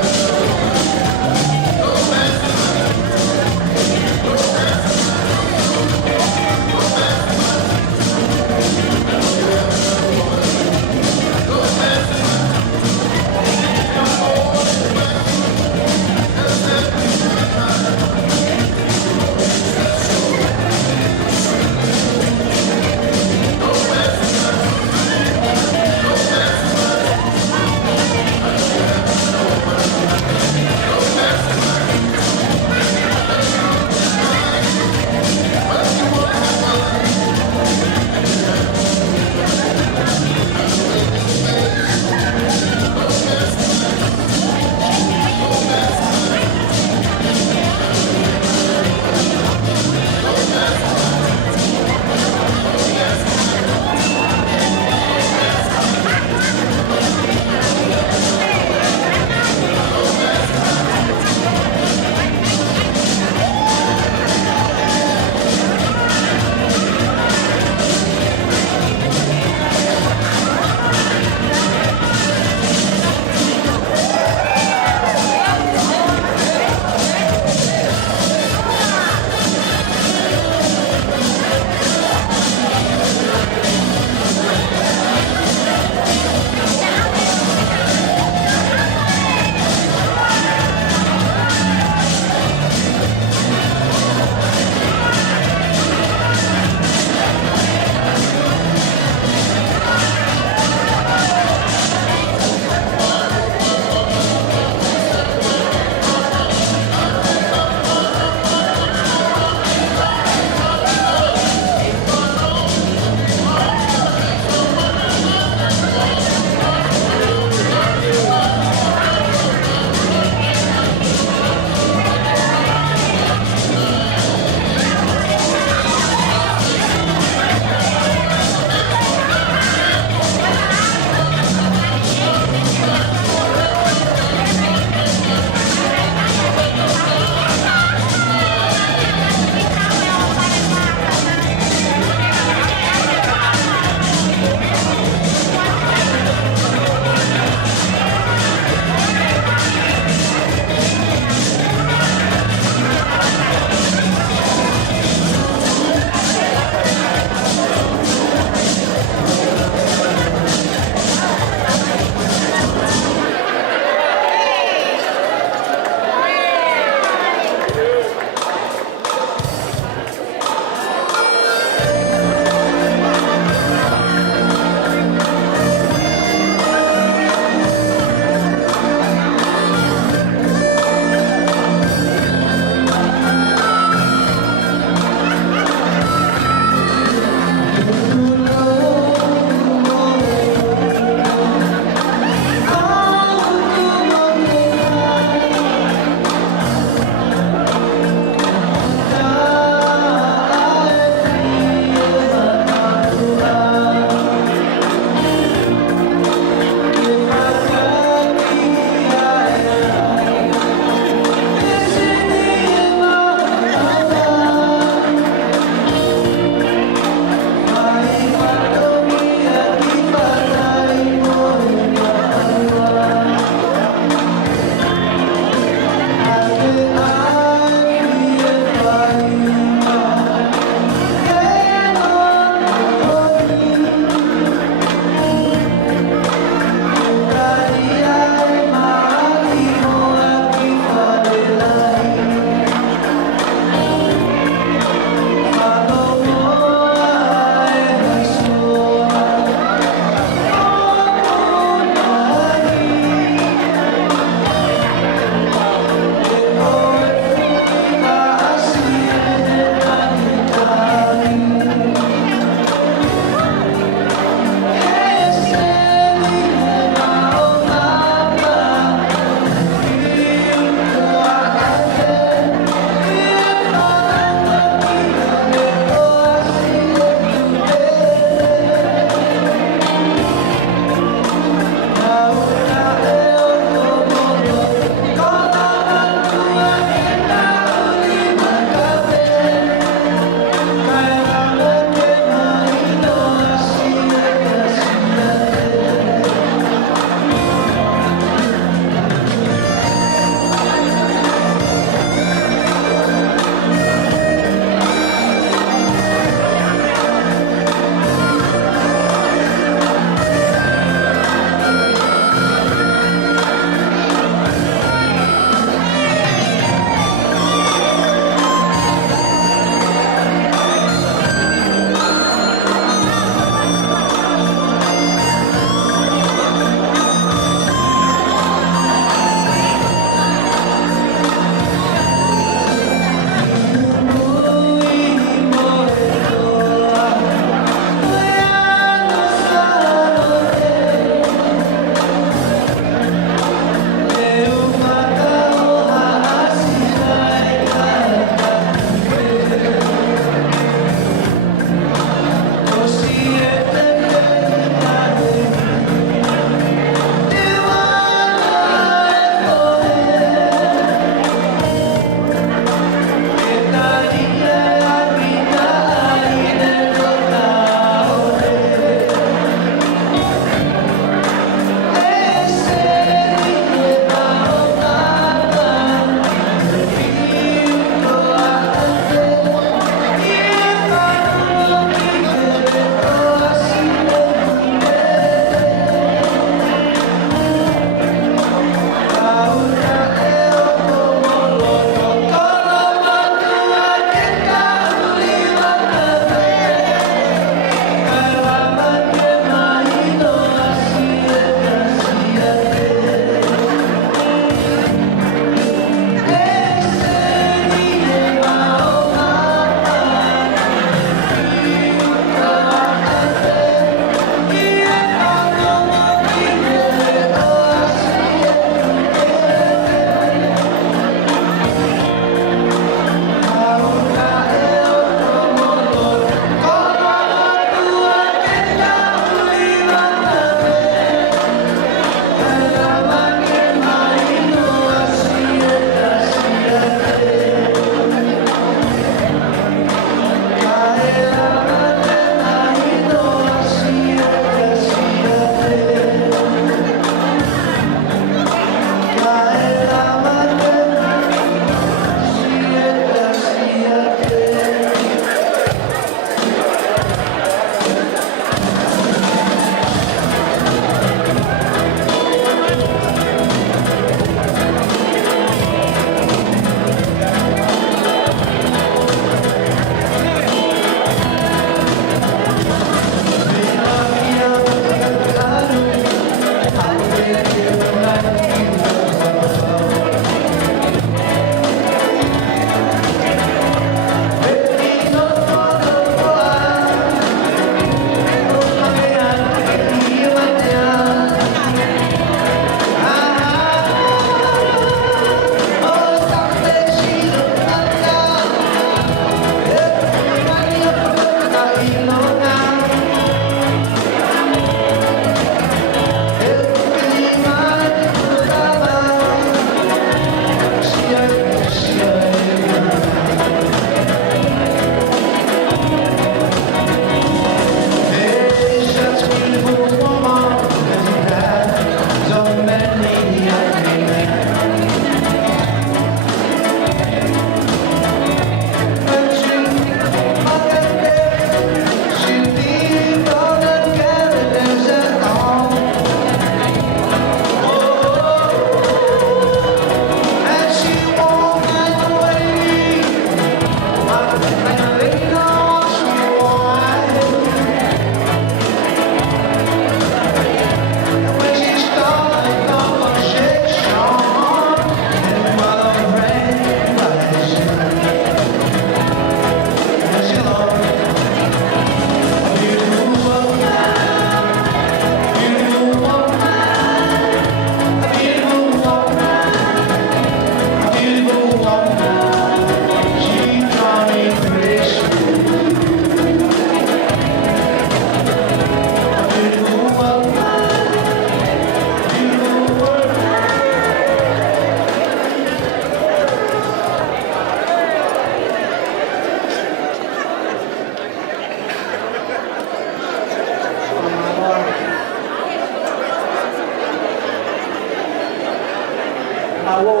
Awo,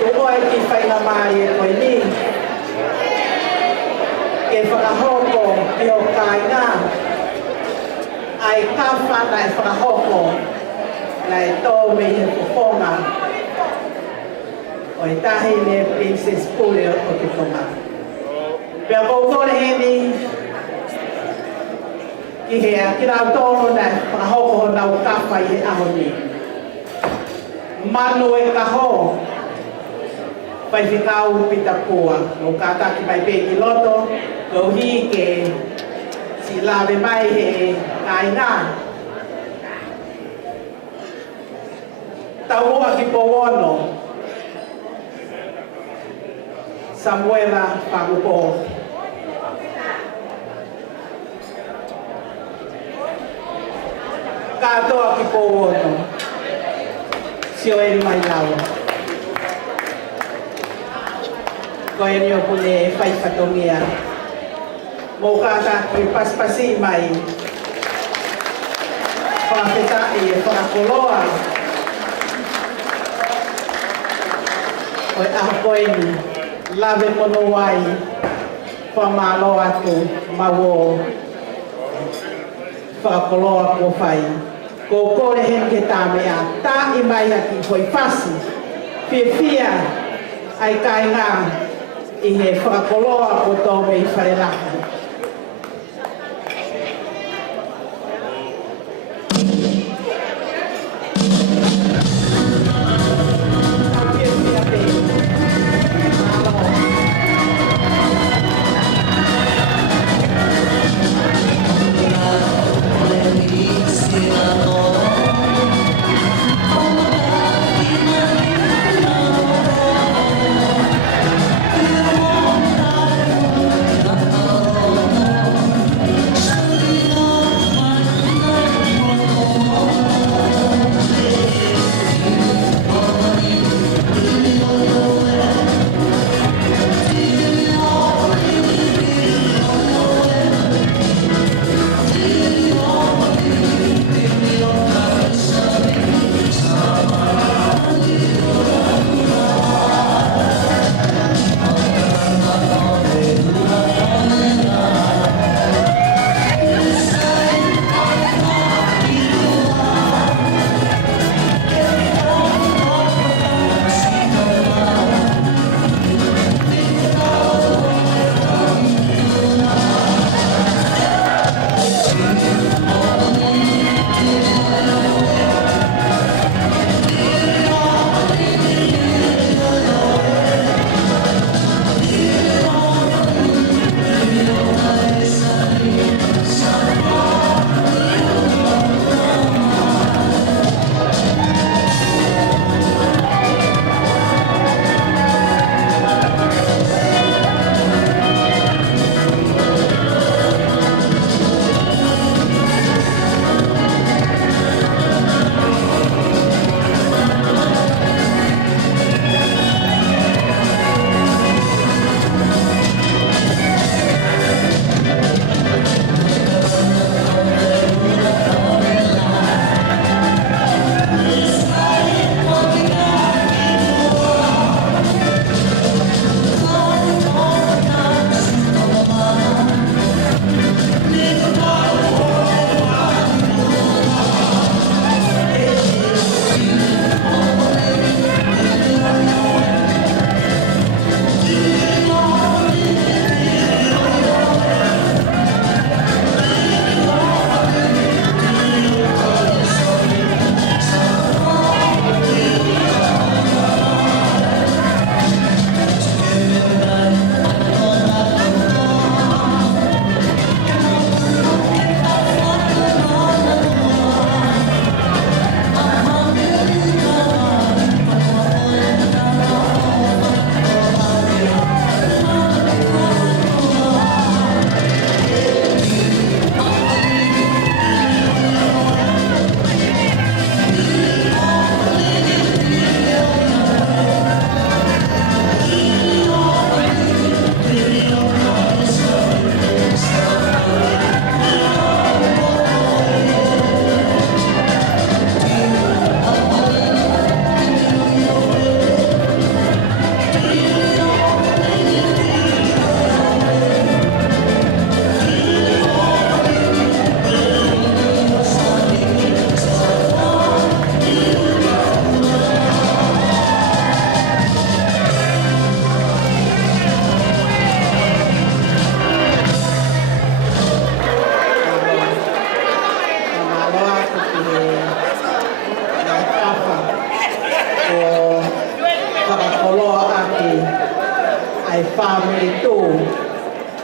tuko ay kifay na mari ko ini. Ke whakahoko i o kāinga. Ai kawhana e whakahoko na e tō me he puponga. O i tahi ne Princess Pule o te tonga. Pea koutore heni ki hea ki rau tōno na whakahoko ho nau kawha i he aho ni. Manu e kaho, pai whikau pita pua, o kātaki mai pe ki loto, ko hi ke si lawe mai he kāinga. Tauoa ki Powono, Samuela Pagupo. Katoa ki Powono. Sio eri mai lawa. Ko e nio pune whai whatongia. Mō kāta ki paspasi mai. Whakawhetai e whakakoloa. O e aho koeni, lawe mono wai. Whamalo atu, mawo. Whakakoloa ko whai. Ko kore hen ke tā mea, tā i mai aki hoi whasi, whia ai kāinga i he whakakoloa o tō mei wharelaki. Oh,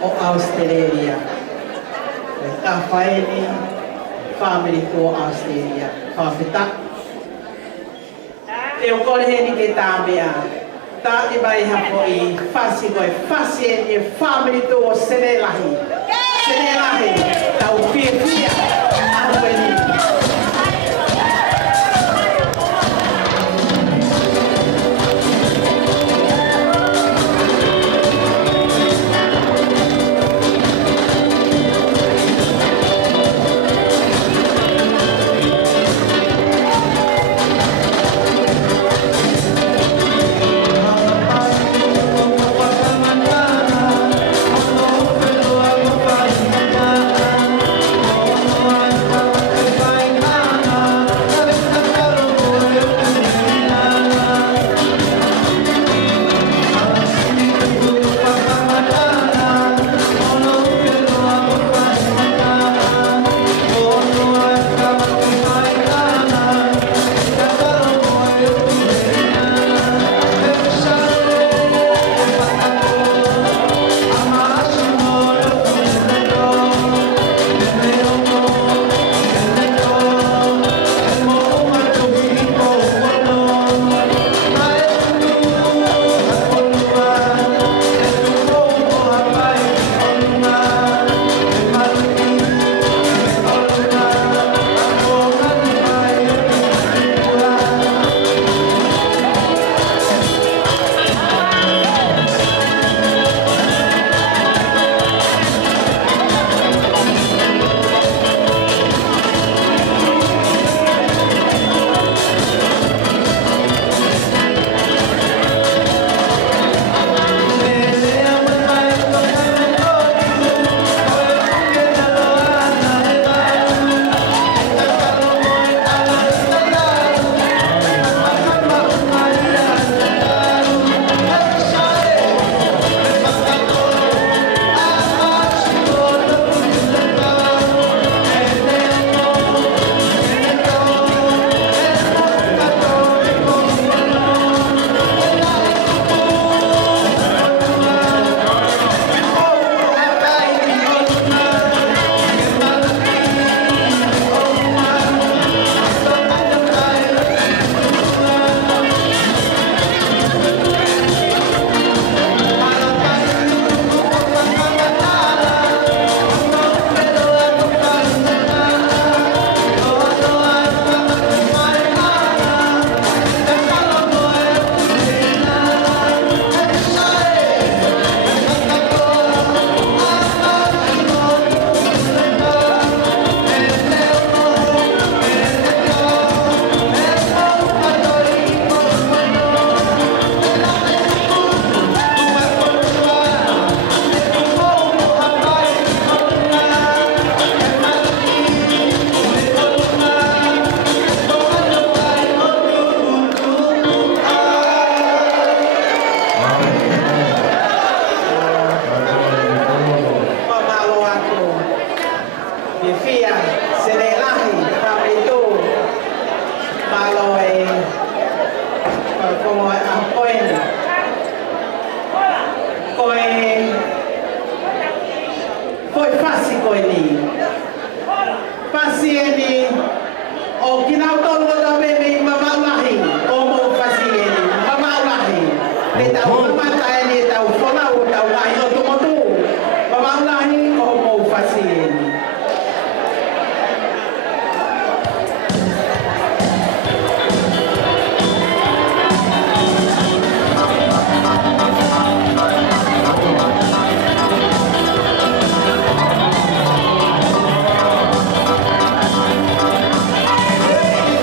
o Australia. Ka whaeni, family ko Australia. Whawhita. Te o kore heni ke tā mea. Tā i mai hapo i whasi koe. Whasi e family to o Senelahi. Senelahi. Tau whia whia. Ahueni.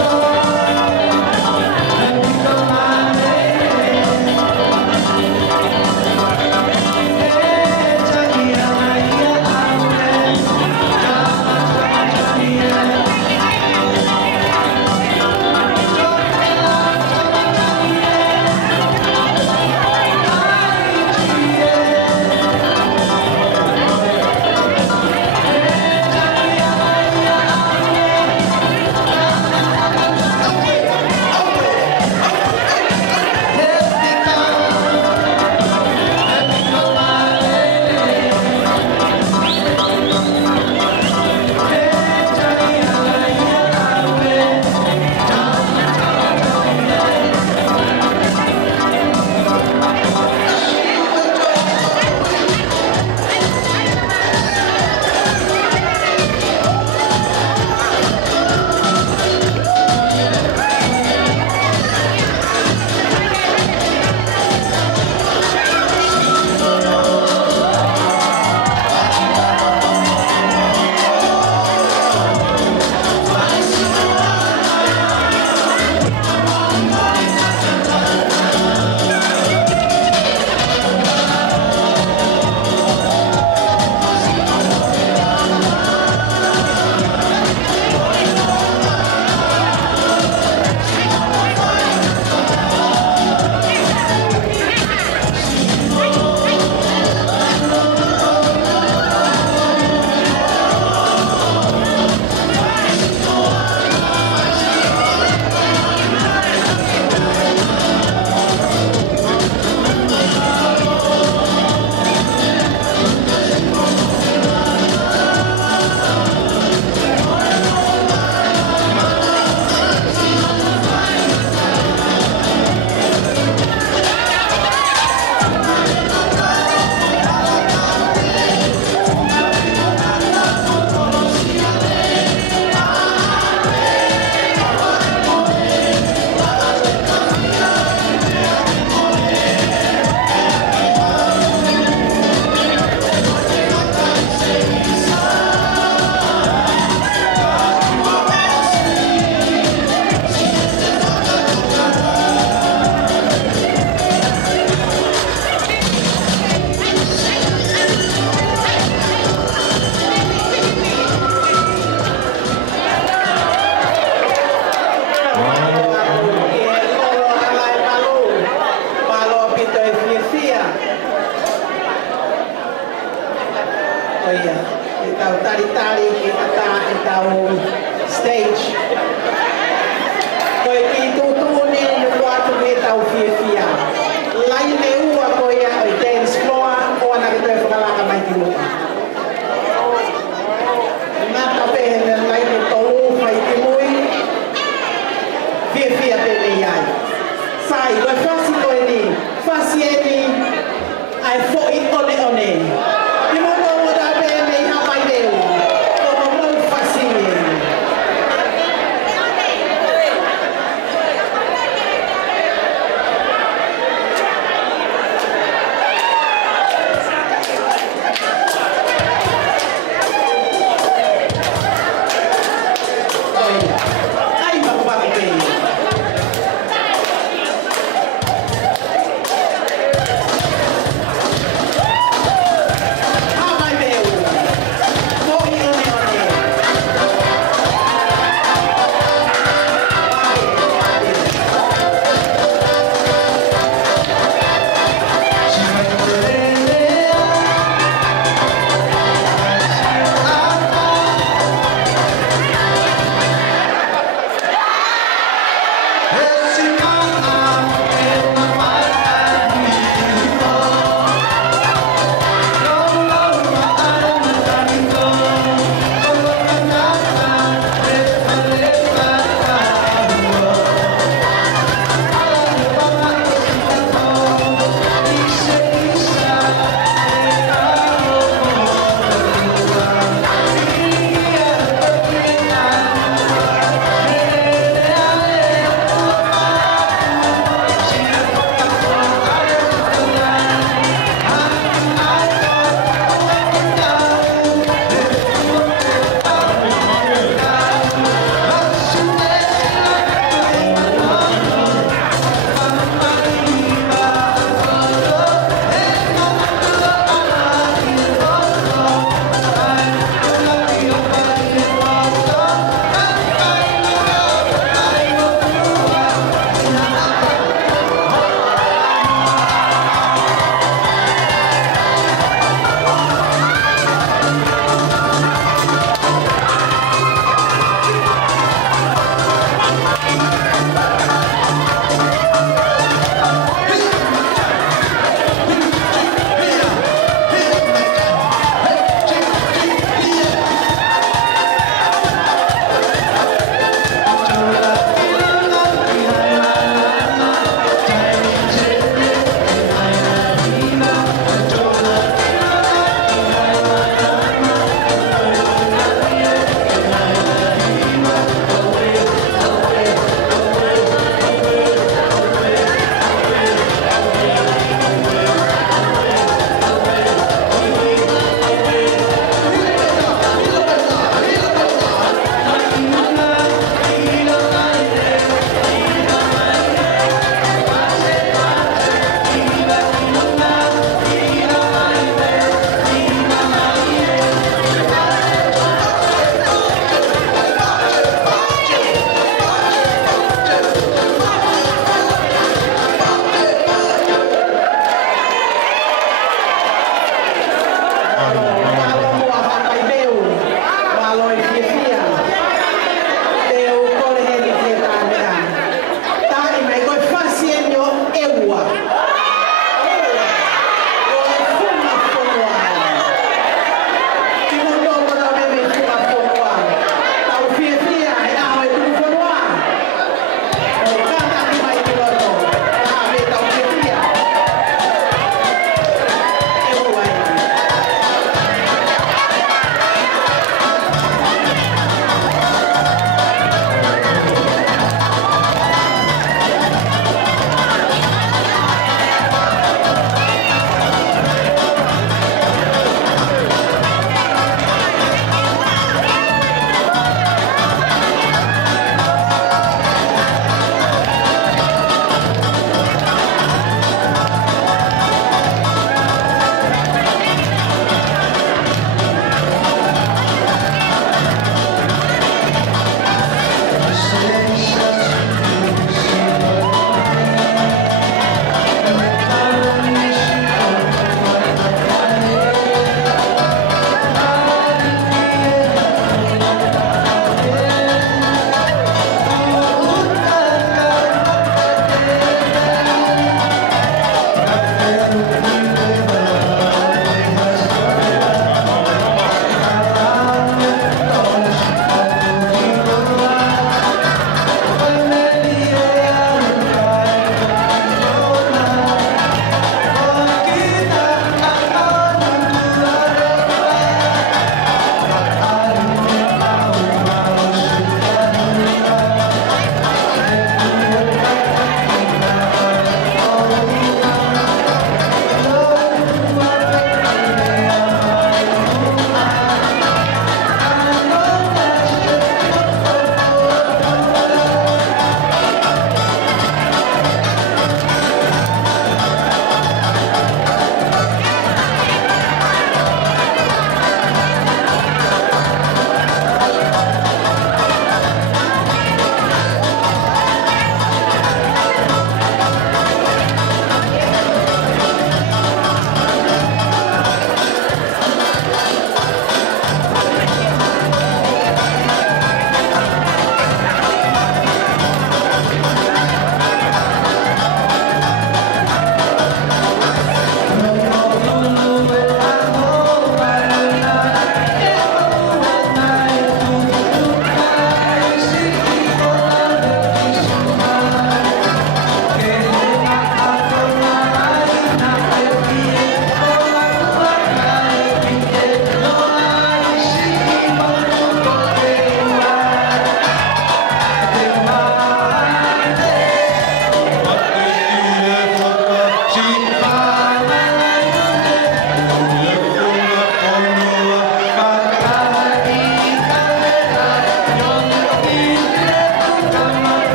Thank you. Oh ia, i tau tari ki ata i tau stage. Koe ki tūtūni nuku atu me tau fia. Lai le ua koe ia o i dance floor, o ana ki toi whakalaka mai ki luka. Ngā tapehe me lai le tolu mai ki mui, fia tene iai. Sai, koe whasi koe ni, whasi e ni, ai fo i one. Ni mo mo da be me ha mai leu. Ko mo whasi e.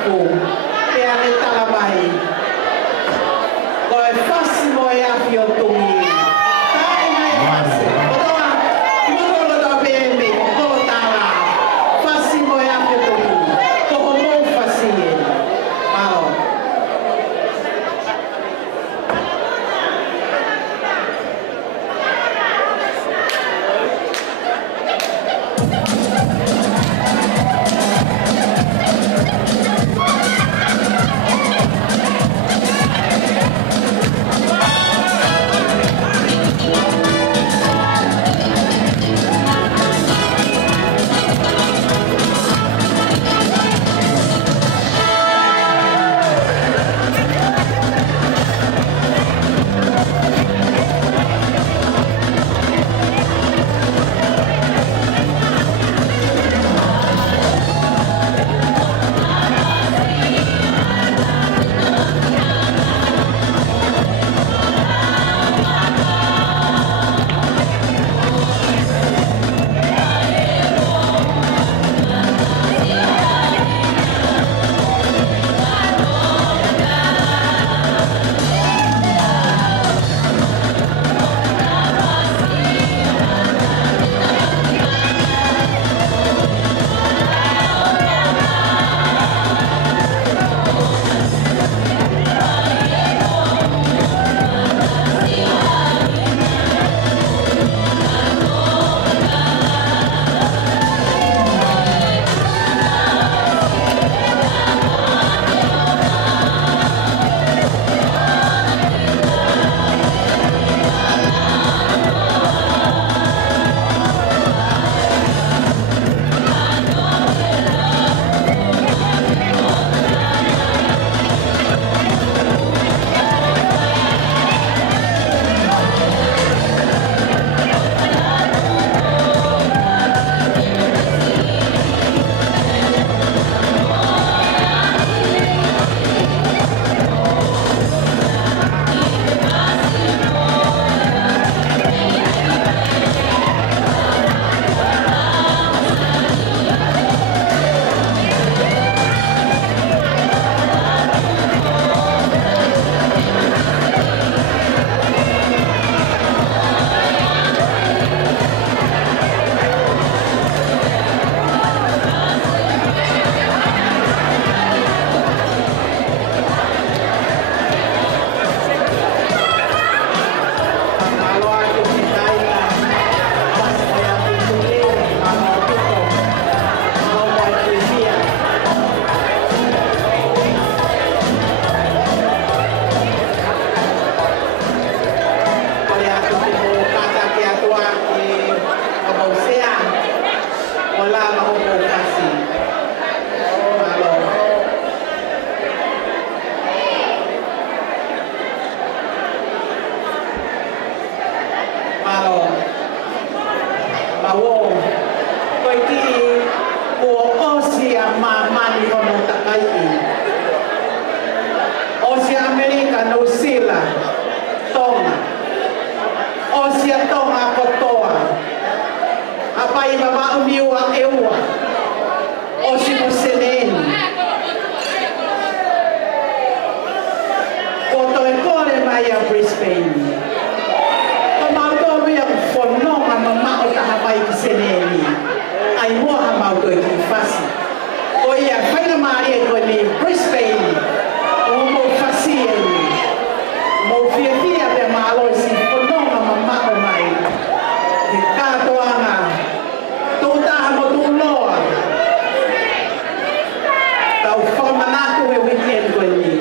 aku. Pea me tala mai. Ko e whasi mo e awhi o tungi. Tā e mai whasi. Otoa, mukolo tō pēe me, ko tāla. Whasi mo e awhi o tungi. Ko ho mō whasi e. Malo. Brisbane. Pamauto ia fononga mama o tahapai ki seneni. Ai moa mau to ki fasi. O ia whaina maria ko ni Brisbane. O mo fasi e ni. Mo fia te malo si fononga mama o mai. Ki katoanga. Tō taha mo tō loa. Tau whamanatu e weekend ko ni.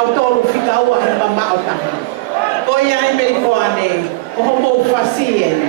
mau tolu fika ua he mama o taha. Ko ia e meri koane, o ho mou fasien.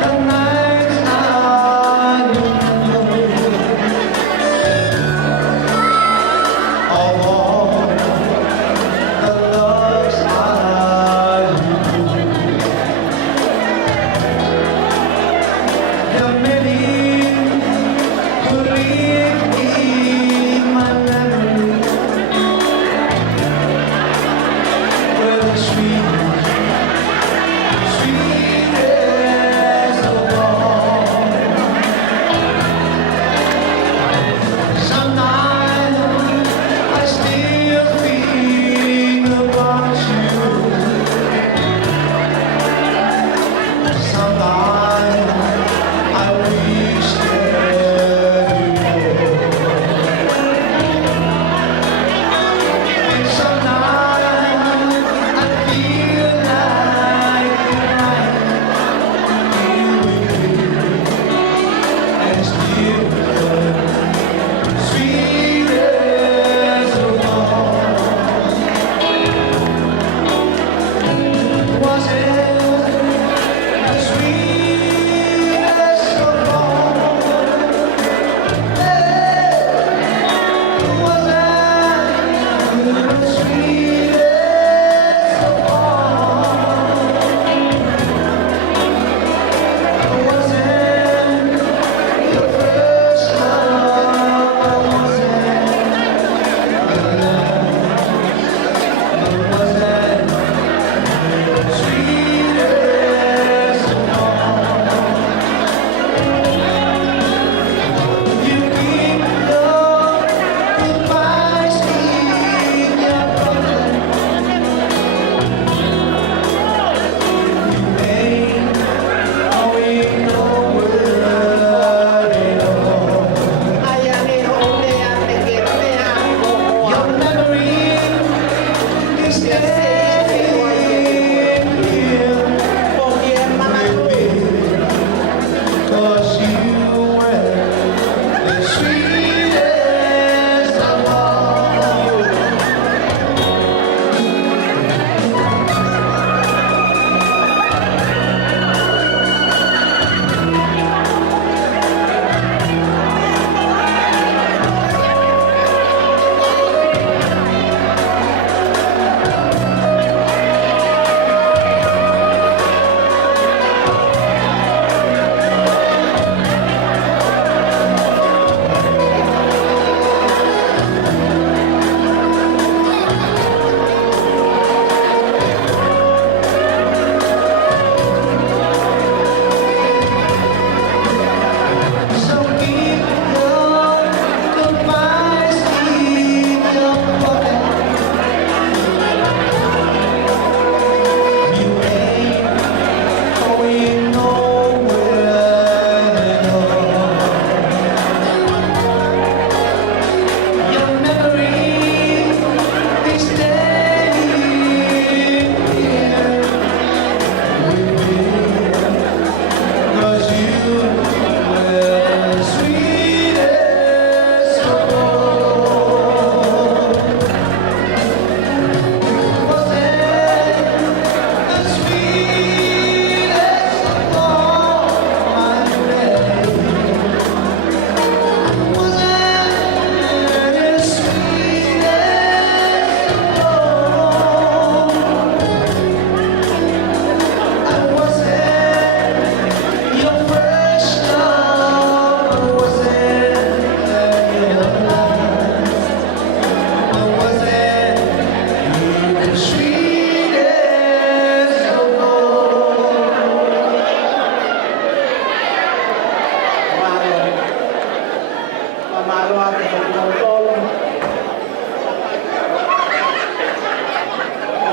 The nights are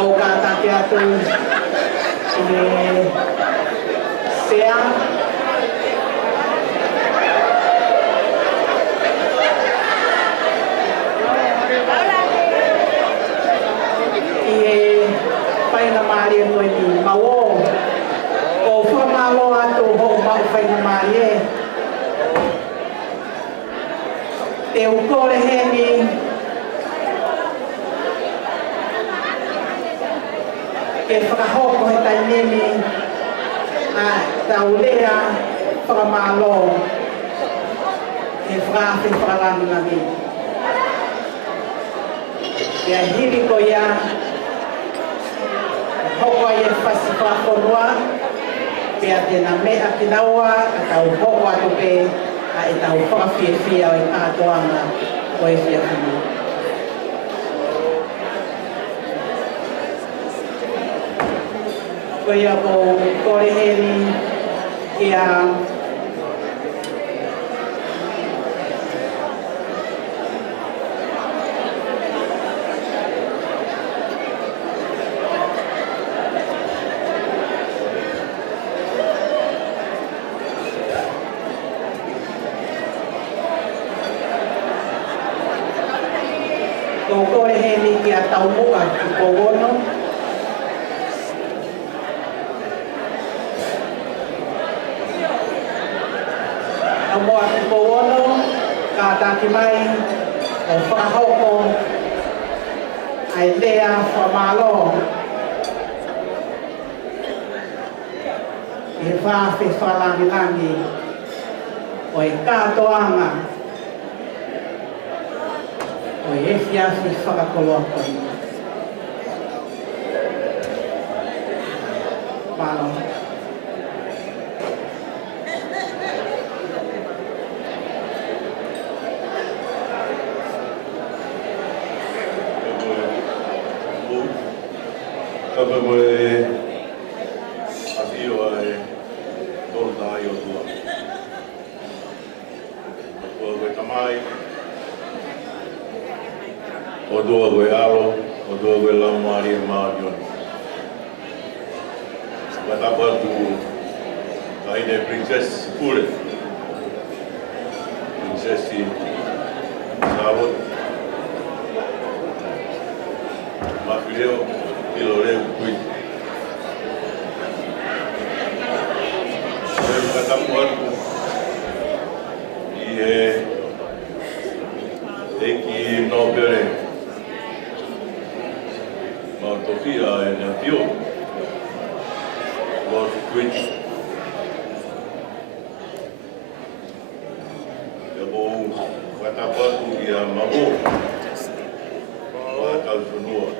o kata ke atu i sea na mari no ni mawo o famalo ato ho mau fai na mari e o kore he ni e whakahoko he tai nini a taulea whakamalo e whakafi whakalangi e a hiri ko ia hoko ai e whasi whakonua pe a tēnā mea ki naua a tau hoko atu pe a e tau whakawhiawhia o e kātoanga o e whiawhini. Ko ia ko koreheri ki a tau mua ki Pogono. Tau mua ki Pogono, ka taki mai o whakahoko ai lea whamalo. E whawhi whalangi o e kātoanga o e whiawhi whakakoloa koi. Malo. Kapa moe awhio ai tōrta ai o tua. Kua koe tamai, o tua koe aro, o tua koe laumari e Māorioni. Kua tapu atu ka ine Princess Kure. Princessi Charlotte. Mawhireo. Ilo reu kui. Reu katapu atu i eki no pere ma tofia e na tio wa kui. E bo katapu atu i a mabo wa tausunua.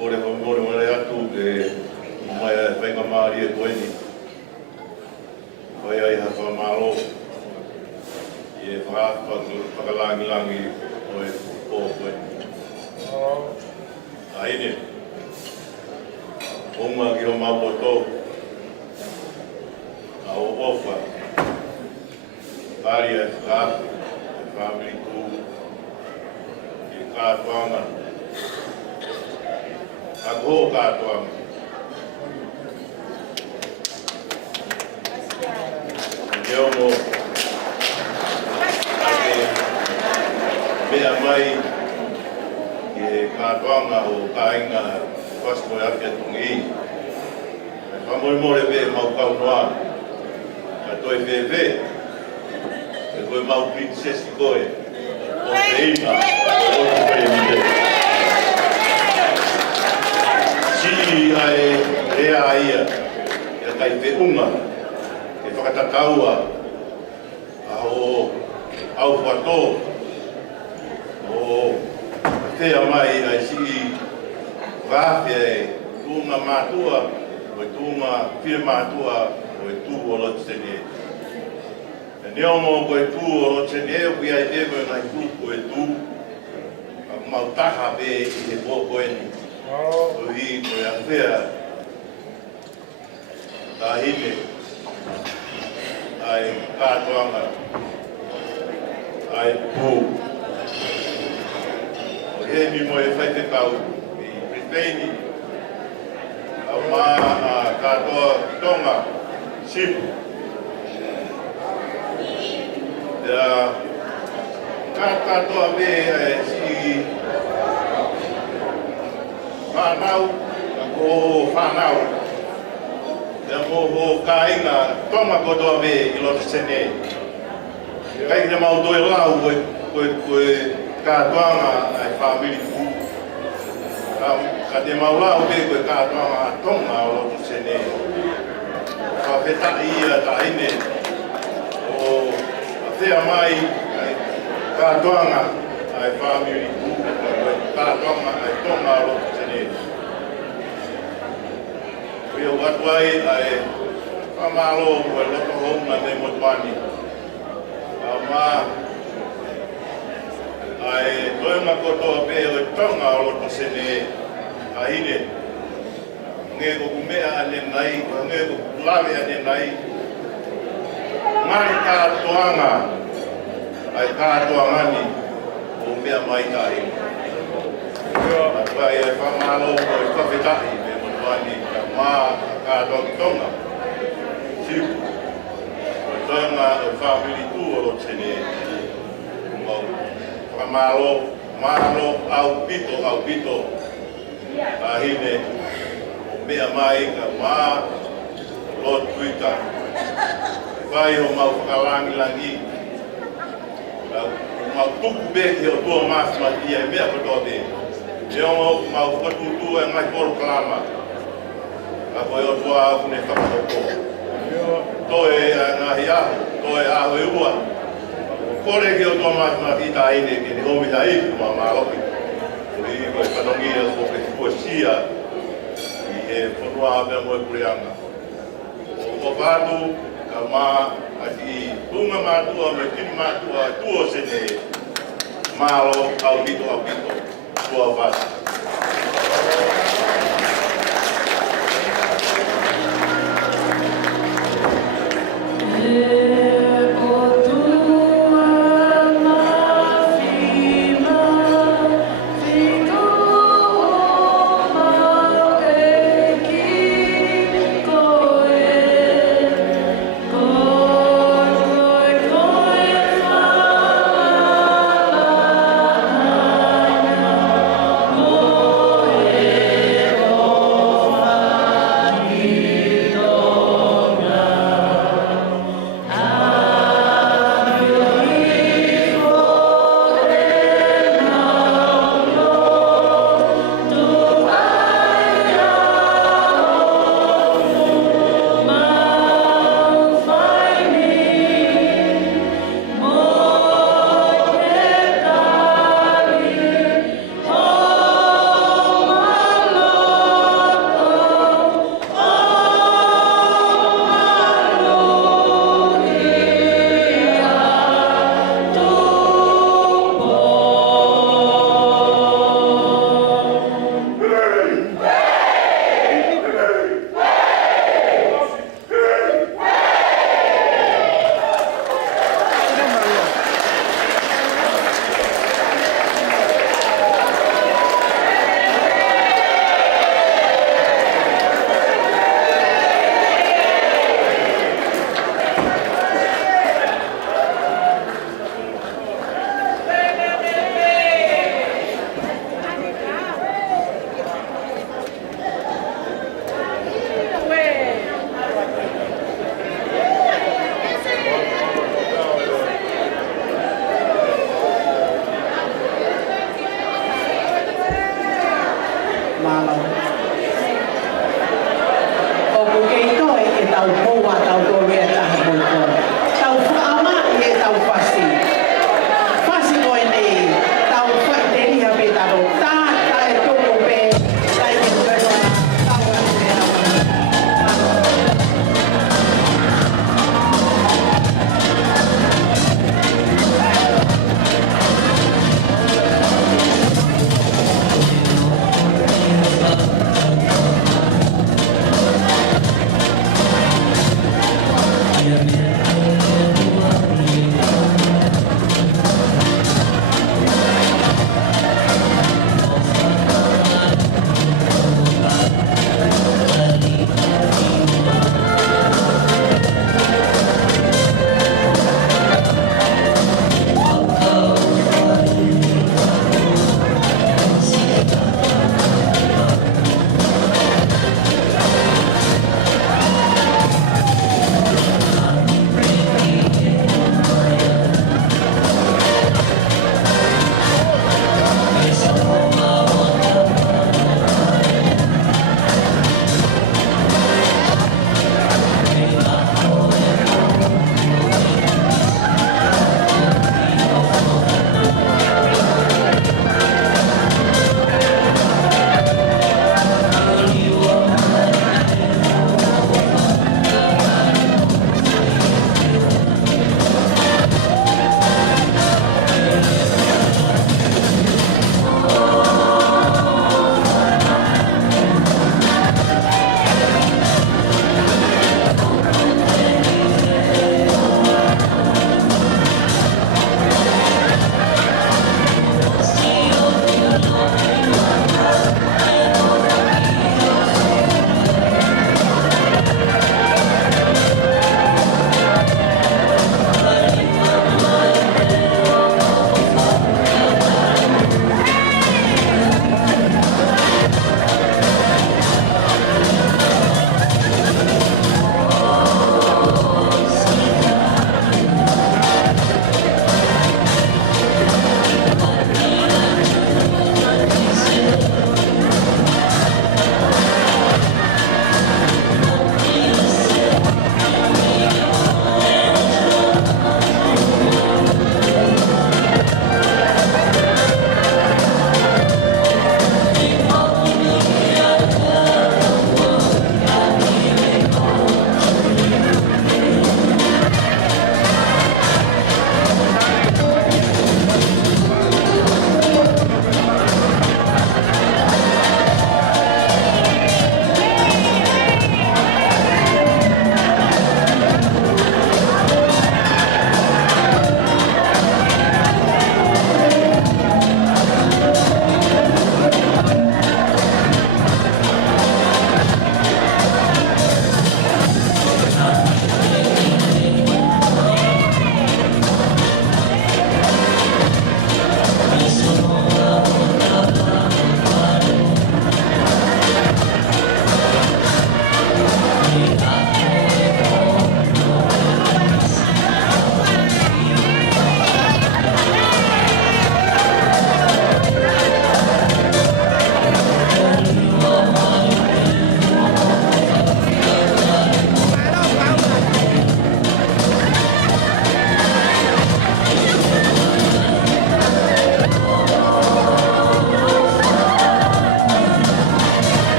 Kore mōre mōre atu e mai a whainga Māori e koeni. Whai ai ha whamalo i e whakalangi o e pō koeni. Aine, onga ki ho mapoto a o ofa. Kāri e whakaatu, e whamiri tū, i kātuanga. Ako katoang. Neo mo ake mea mai e katoanga o kainga pasko ake tungi. Whamoi more ve mau kaunoa. Ka toi ve. E koe mau princess koe. O te ina. O te koe mite. Si ai rea ia, e kai te unga, e whakatataua, au whato, o whea mai ai si whawhia e tūnga mātua, o e tūnga whire mātua, o e tū o Lotene. E neo mō koe tū o Lotene, o ki ai te koe ngai tū ko e tū, mau taha pe i te pōkoeni. O hi koe a whea tā hine ai kātoanga ai pū e mi mo e whai te kau i Brisbane, a mā katoa ki Tonga, Sipu. Katoa me si whanau, ko whanau. Mo kāinga Tonga kotoa me i loto sene. Kai te mau toi lau koe kātoanga ai whamiri fu. Ka te mau lau me koe kātoanga a Tonga o loto sene. Ka whetai ia ta ine o a whea mai ai kātoanga ai whamiri fu. Koe kātoanga ai Tonga o loto sene. Pia watuai ai whamalo koe loto honga me motuani. Mā ai toenga kotoa pe o Tonga o loto sene a ine. Nge ko kumea ane nai, nge ko kulawe ane nai. Mai kātoanga, ai kātoangani o mea mai tai. Atua ai whamalo o i whawhetai me motuani ka mā kātoa ki Tonga. Sipu. Toenga o whamiri tū o lo tene mau whamalo, malo, au pito a hine o mea mai ka mā lo tuita whai o mau whakalangi mau tuku beki o tua māsmati e mea katoa te e o mau whatutu e ngai koro kalama a koe o tua au ne whakatoko toe ngahi aho, toe aho e ua. Kore ki o toa mātima i tā ine ki ni homi tā iku mā māroki. I koe whanongi e o ke poesia i he whanua hapea moe kureanga. O whātu ka mā aki tunga mātua me tini mātua tuo sene mālo au hito, tua whātu. Oh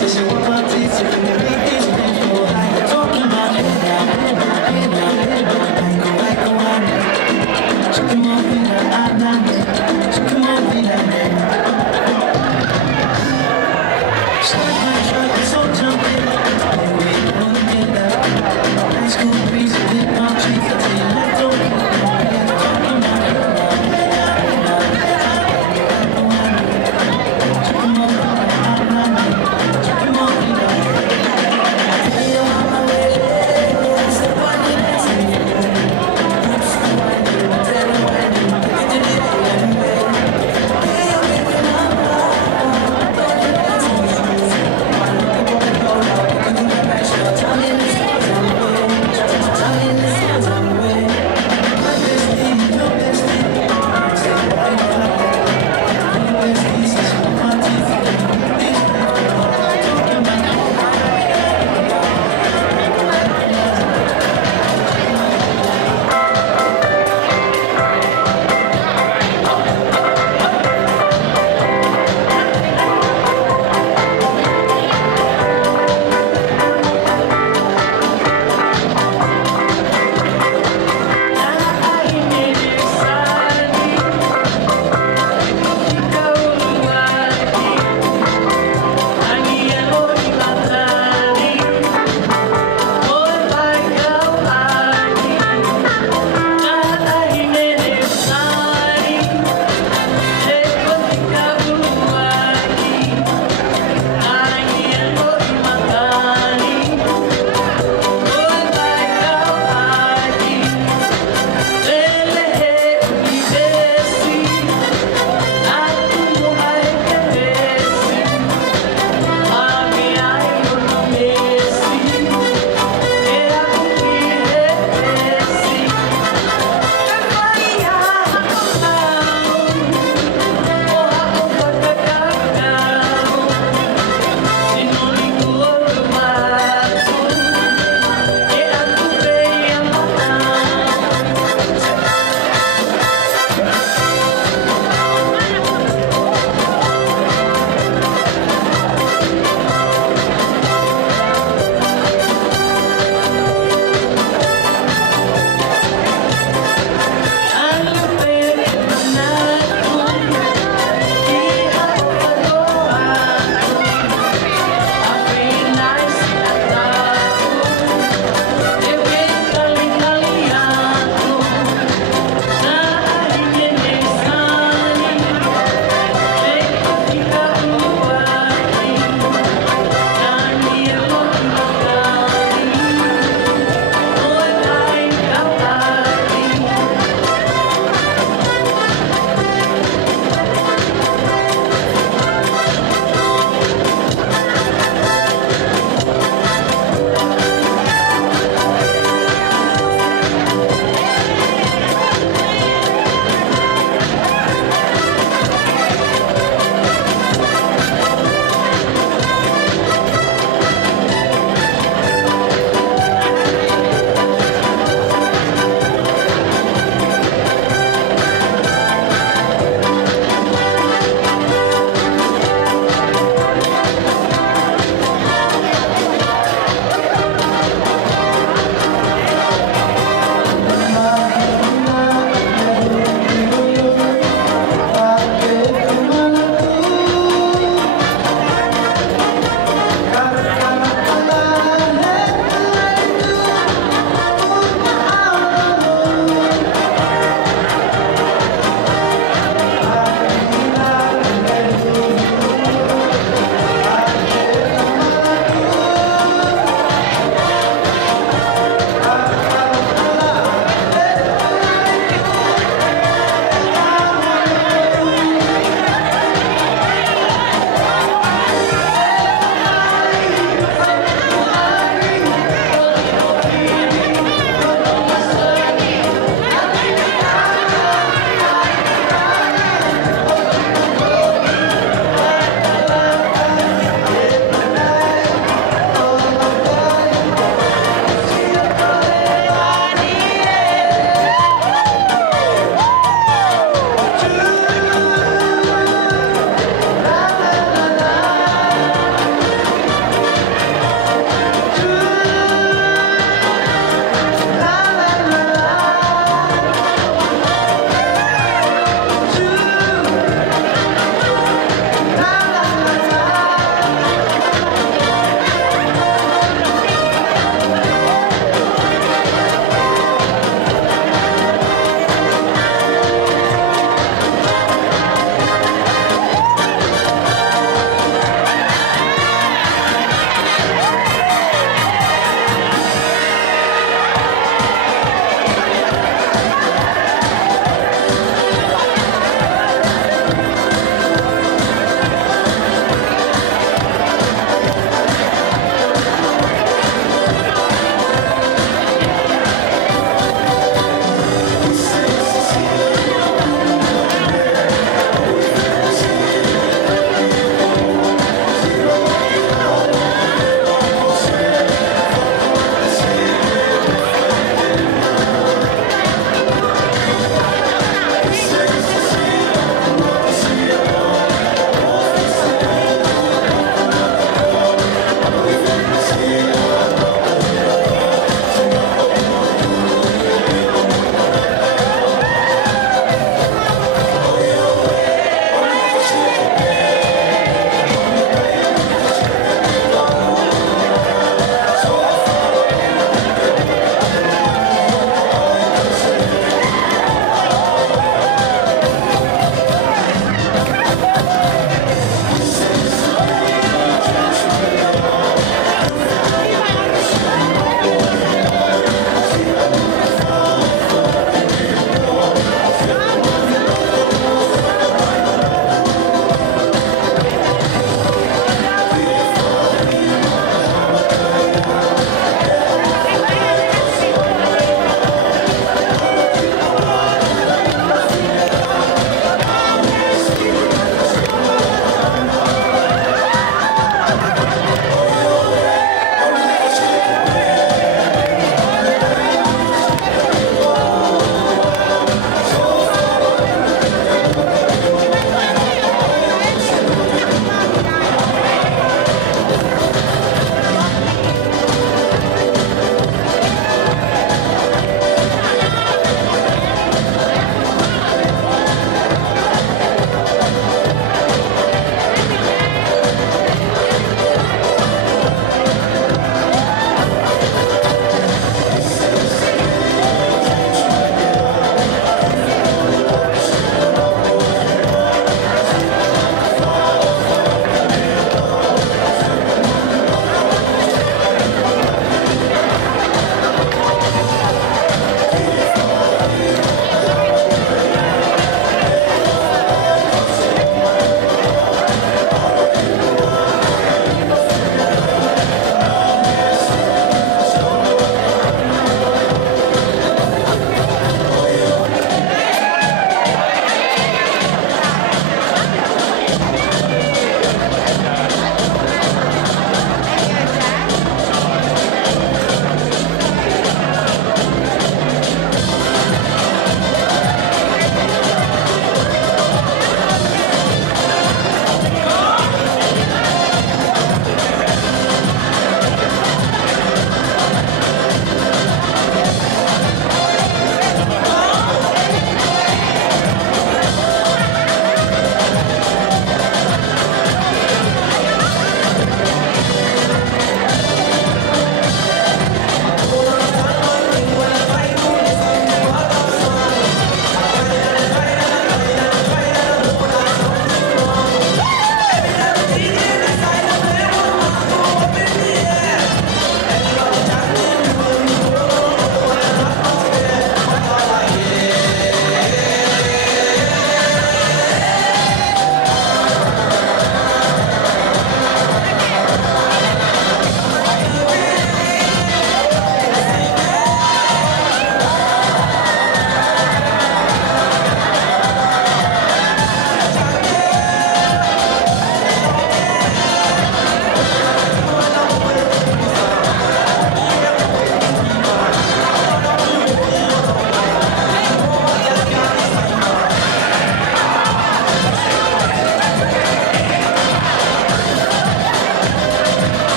Thank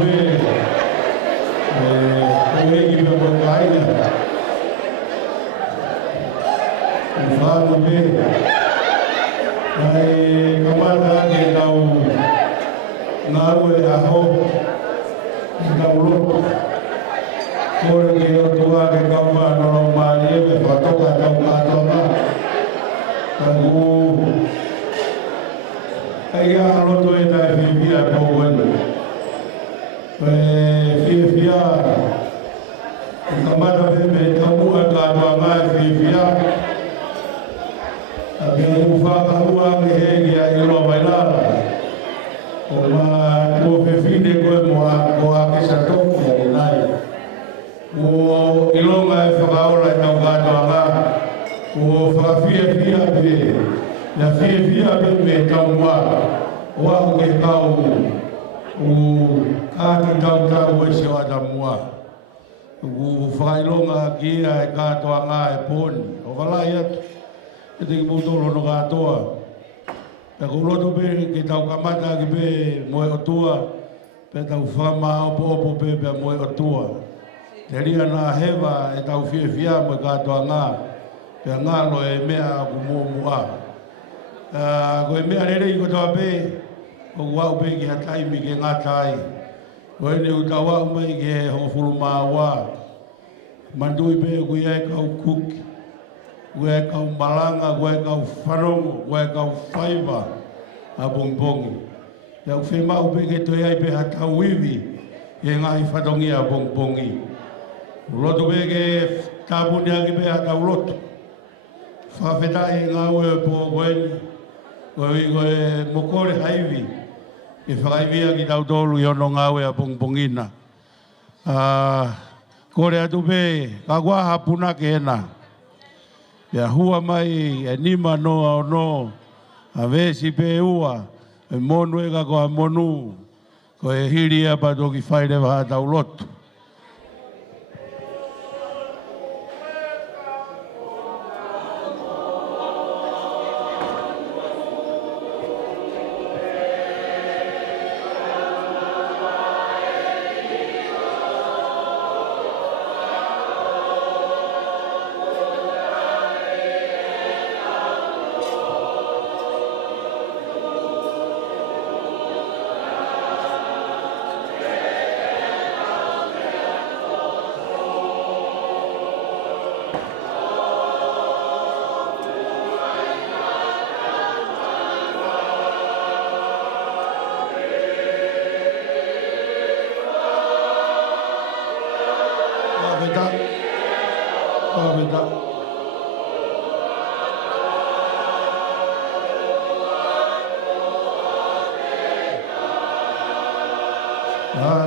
be e ki me ko kaina Falo be ai kamata ke tau ngawe aho tau loto kore ke o tua ke kau ma no mali e me patoka tau katona tagu ai a loto e tai fia tau wenu fia kamata be me tau a katona ngai fia Abia uwhakahua ke hegi a ilo mailala. O ma kua whewhine koe moa kesa toki a inai. O ilonga e whakaora e tau katoa ngā. O whakawhia pe. Na whia pe me tau mua. O aku ke kau. O kāti tau e se wata mua. O whakailonga ki a e katoa ngā e pōni. O walai atu. E te ki mūtoro no katoa. Pe kuroto pe ki tau kamata ki pe moe o tua. Pe tau whama opo pe pe moe o tua. Te ria nā hewa e tau whia moe katoa ngā. Pe ngā lo e mea ku mua. Ko e mea rere i kotoa pe. Ko wau pe ki hataimi ke ngā tai. Ko e ne uta wau mai ke hongofuru maa wā. Mandui pe ku iai kau kuki. Ue kau malanga, ue kau whanongo, ue kau whaiva a bongbongi. Iau whemau pe ke toi ai pe hatau iwi e ngahi whatongi a bongbongi. Loto pe ke tāpuni ake pe hatau loto. Whawhetai ngā ue po koeni, koe mokore haiwi. E whakaiwi aki tau tolu i ono ngā ue a bongbongina. Kore atu pe, ka kua hapuna ke ena. Pea hua mai e nima noa o no, a vesi pe ua, e monu e ka koa monu, ko e hiri e pato ki whaire waha tau lotu.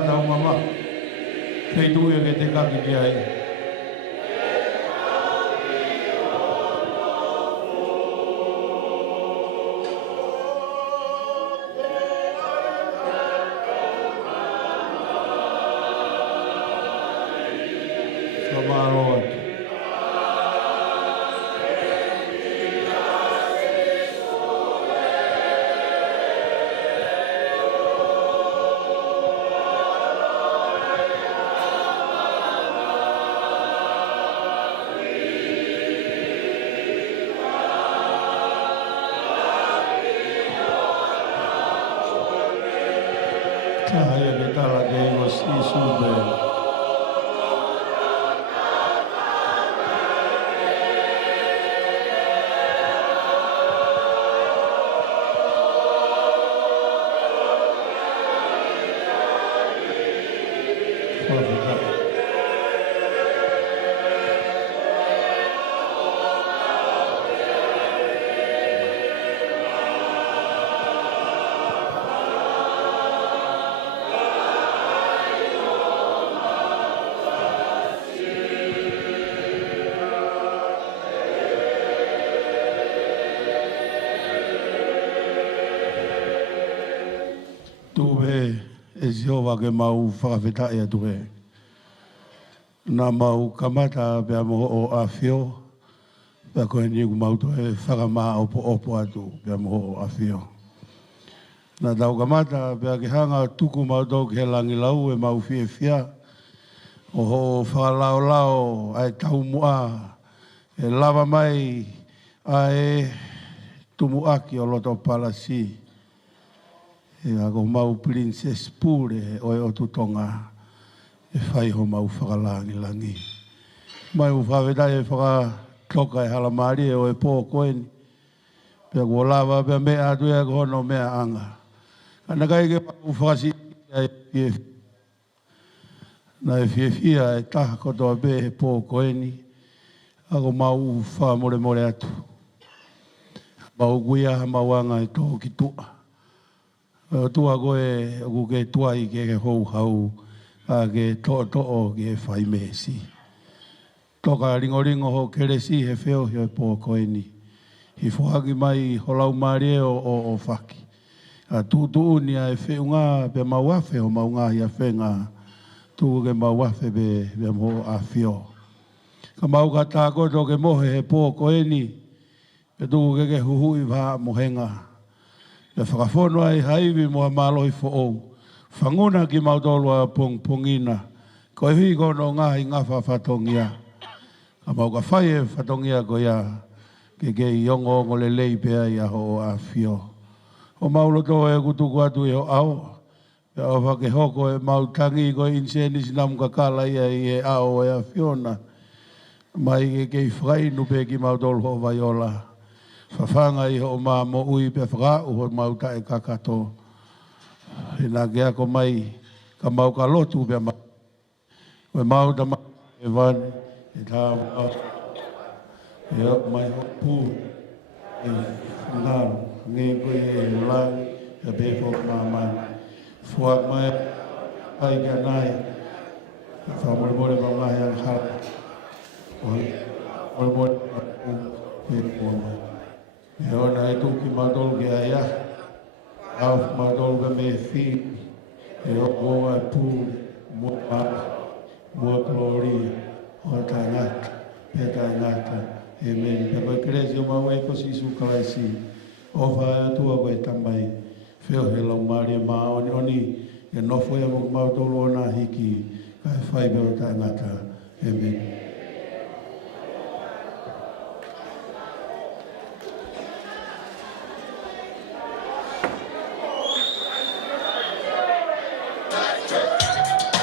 Tau mama, kei tui e ke te kaki ki ai. Kamaroa. Cahaya que tala que ellos y sube. Tuve e Jehova ke mau whakawhetai atu e. Nā mau kamata pia moho o awhio, pia koe ni ku mau toe whakamaa opo atu pia moho o awhio. Na tau kamata pia ke hanga tuku mau tau ke langi lau e mau fie fia. O ho whakalao lao ai tau mua e lava mai ai tumu aki o loto palasi. E ako mau Princess Pure o e o tutonga e whai ho mau whakalangi langi. Mai u whawedai e whakatoka e halamari e o e pō koeni. Pia kua lava pia mea atu e ako hono mea anga. Ana kai ke mau whakasi e fie na e fia e taha kotoa be he pō koeni. Ako mau wha more more atu. Mau guia mau anga e tō ki tua. O tua koe o ke tua i ke hou hau a ke to'o ke whai mesi. Toka ringo ho keresi he wheo he pō koeni. Hi whaki mai holau marie o whaki. A tūtu uni a e wheunga pe mauafe o maunga i a whenga. Tūku ke mauafe be mo a whio. Ka mau ka tāko tō ke mohe he pō koeni. Pe tūku ke huhui wha mohenga. Pe whakawhono ai haiwi mo a mālohi who'ou. Whanguna ki mautolua pongina. Ko e hui kono ngahi ngawha whatongia. Ka mau ka whai e whatongia ko ia. Ke iongo ngole lei pea i aho a whio. O maulo tō e kutuku atu e o ao. Pe o whake hoko e mautangi ko insenis nam kakala ia i e ao e a whiona. Mai ke whainu pe ki mautolo ho vaiola. Whawhanga i ho ma mo ui pe whakau ho mauta e kakato. E nā ke ako mai ka mau ka lotu pe ma. Koe mauta ma e vane e tā mau. E au mai ho pū. E ngāru. Nge koe e lai e befo mamai. Fuak mai ai ka nai. Whamore more ma ngai ang hara. More more e kua. E ona e tuki matol ke aia. Au matol ke me fi. E o koa e pū. Mua klori. O tangata. Pe tangata. Amen. Pe koe kresi o mau e kosi isu kalaisi. O whae atua koe tamai. Whio he lau maari e maa oni. E nofo e mau tolo o nā hiki. Kai whai beo tangata. Amen.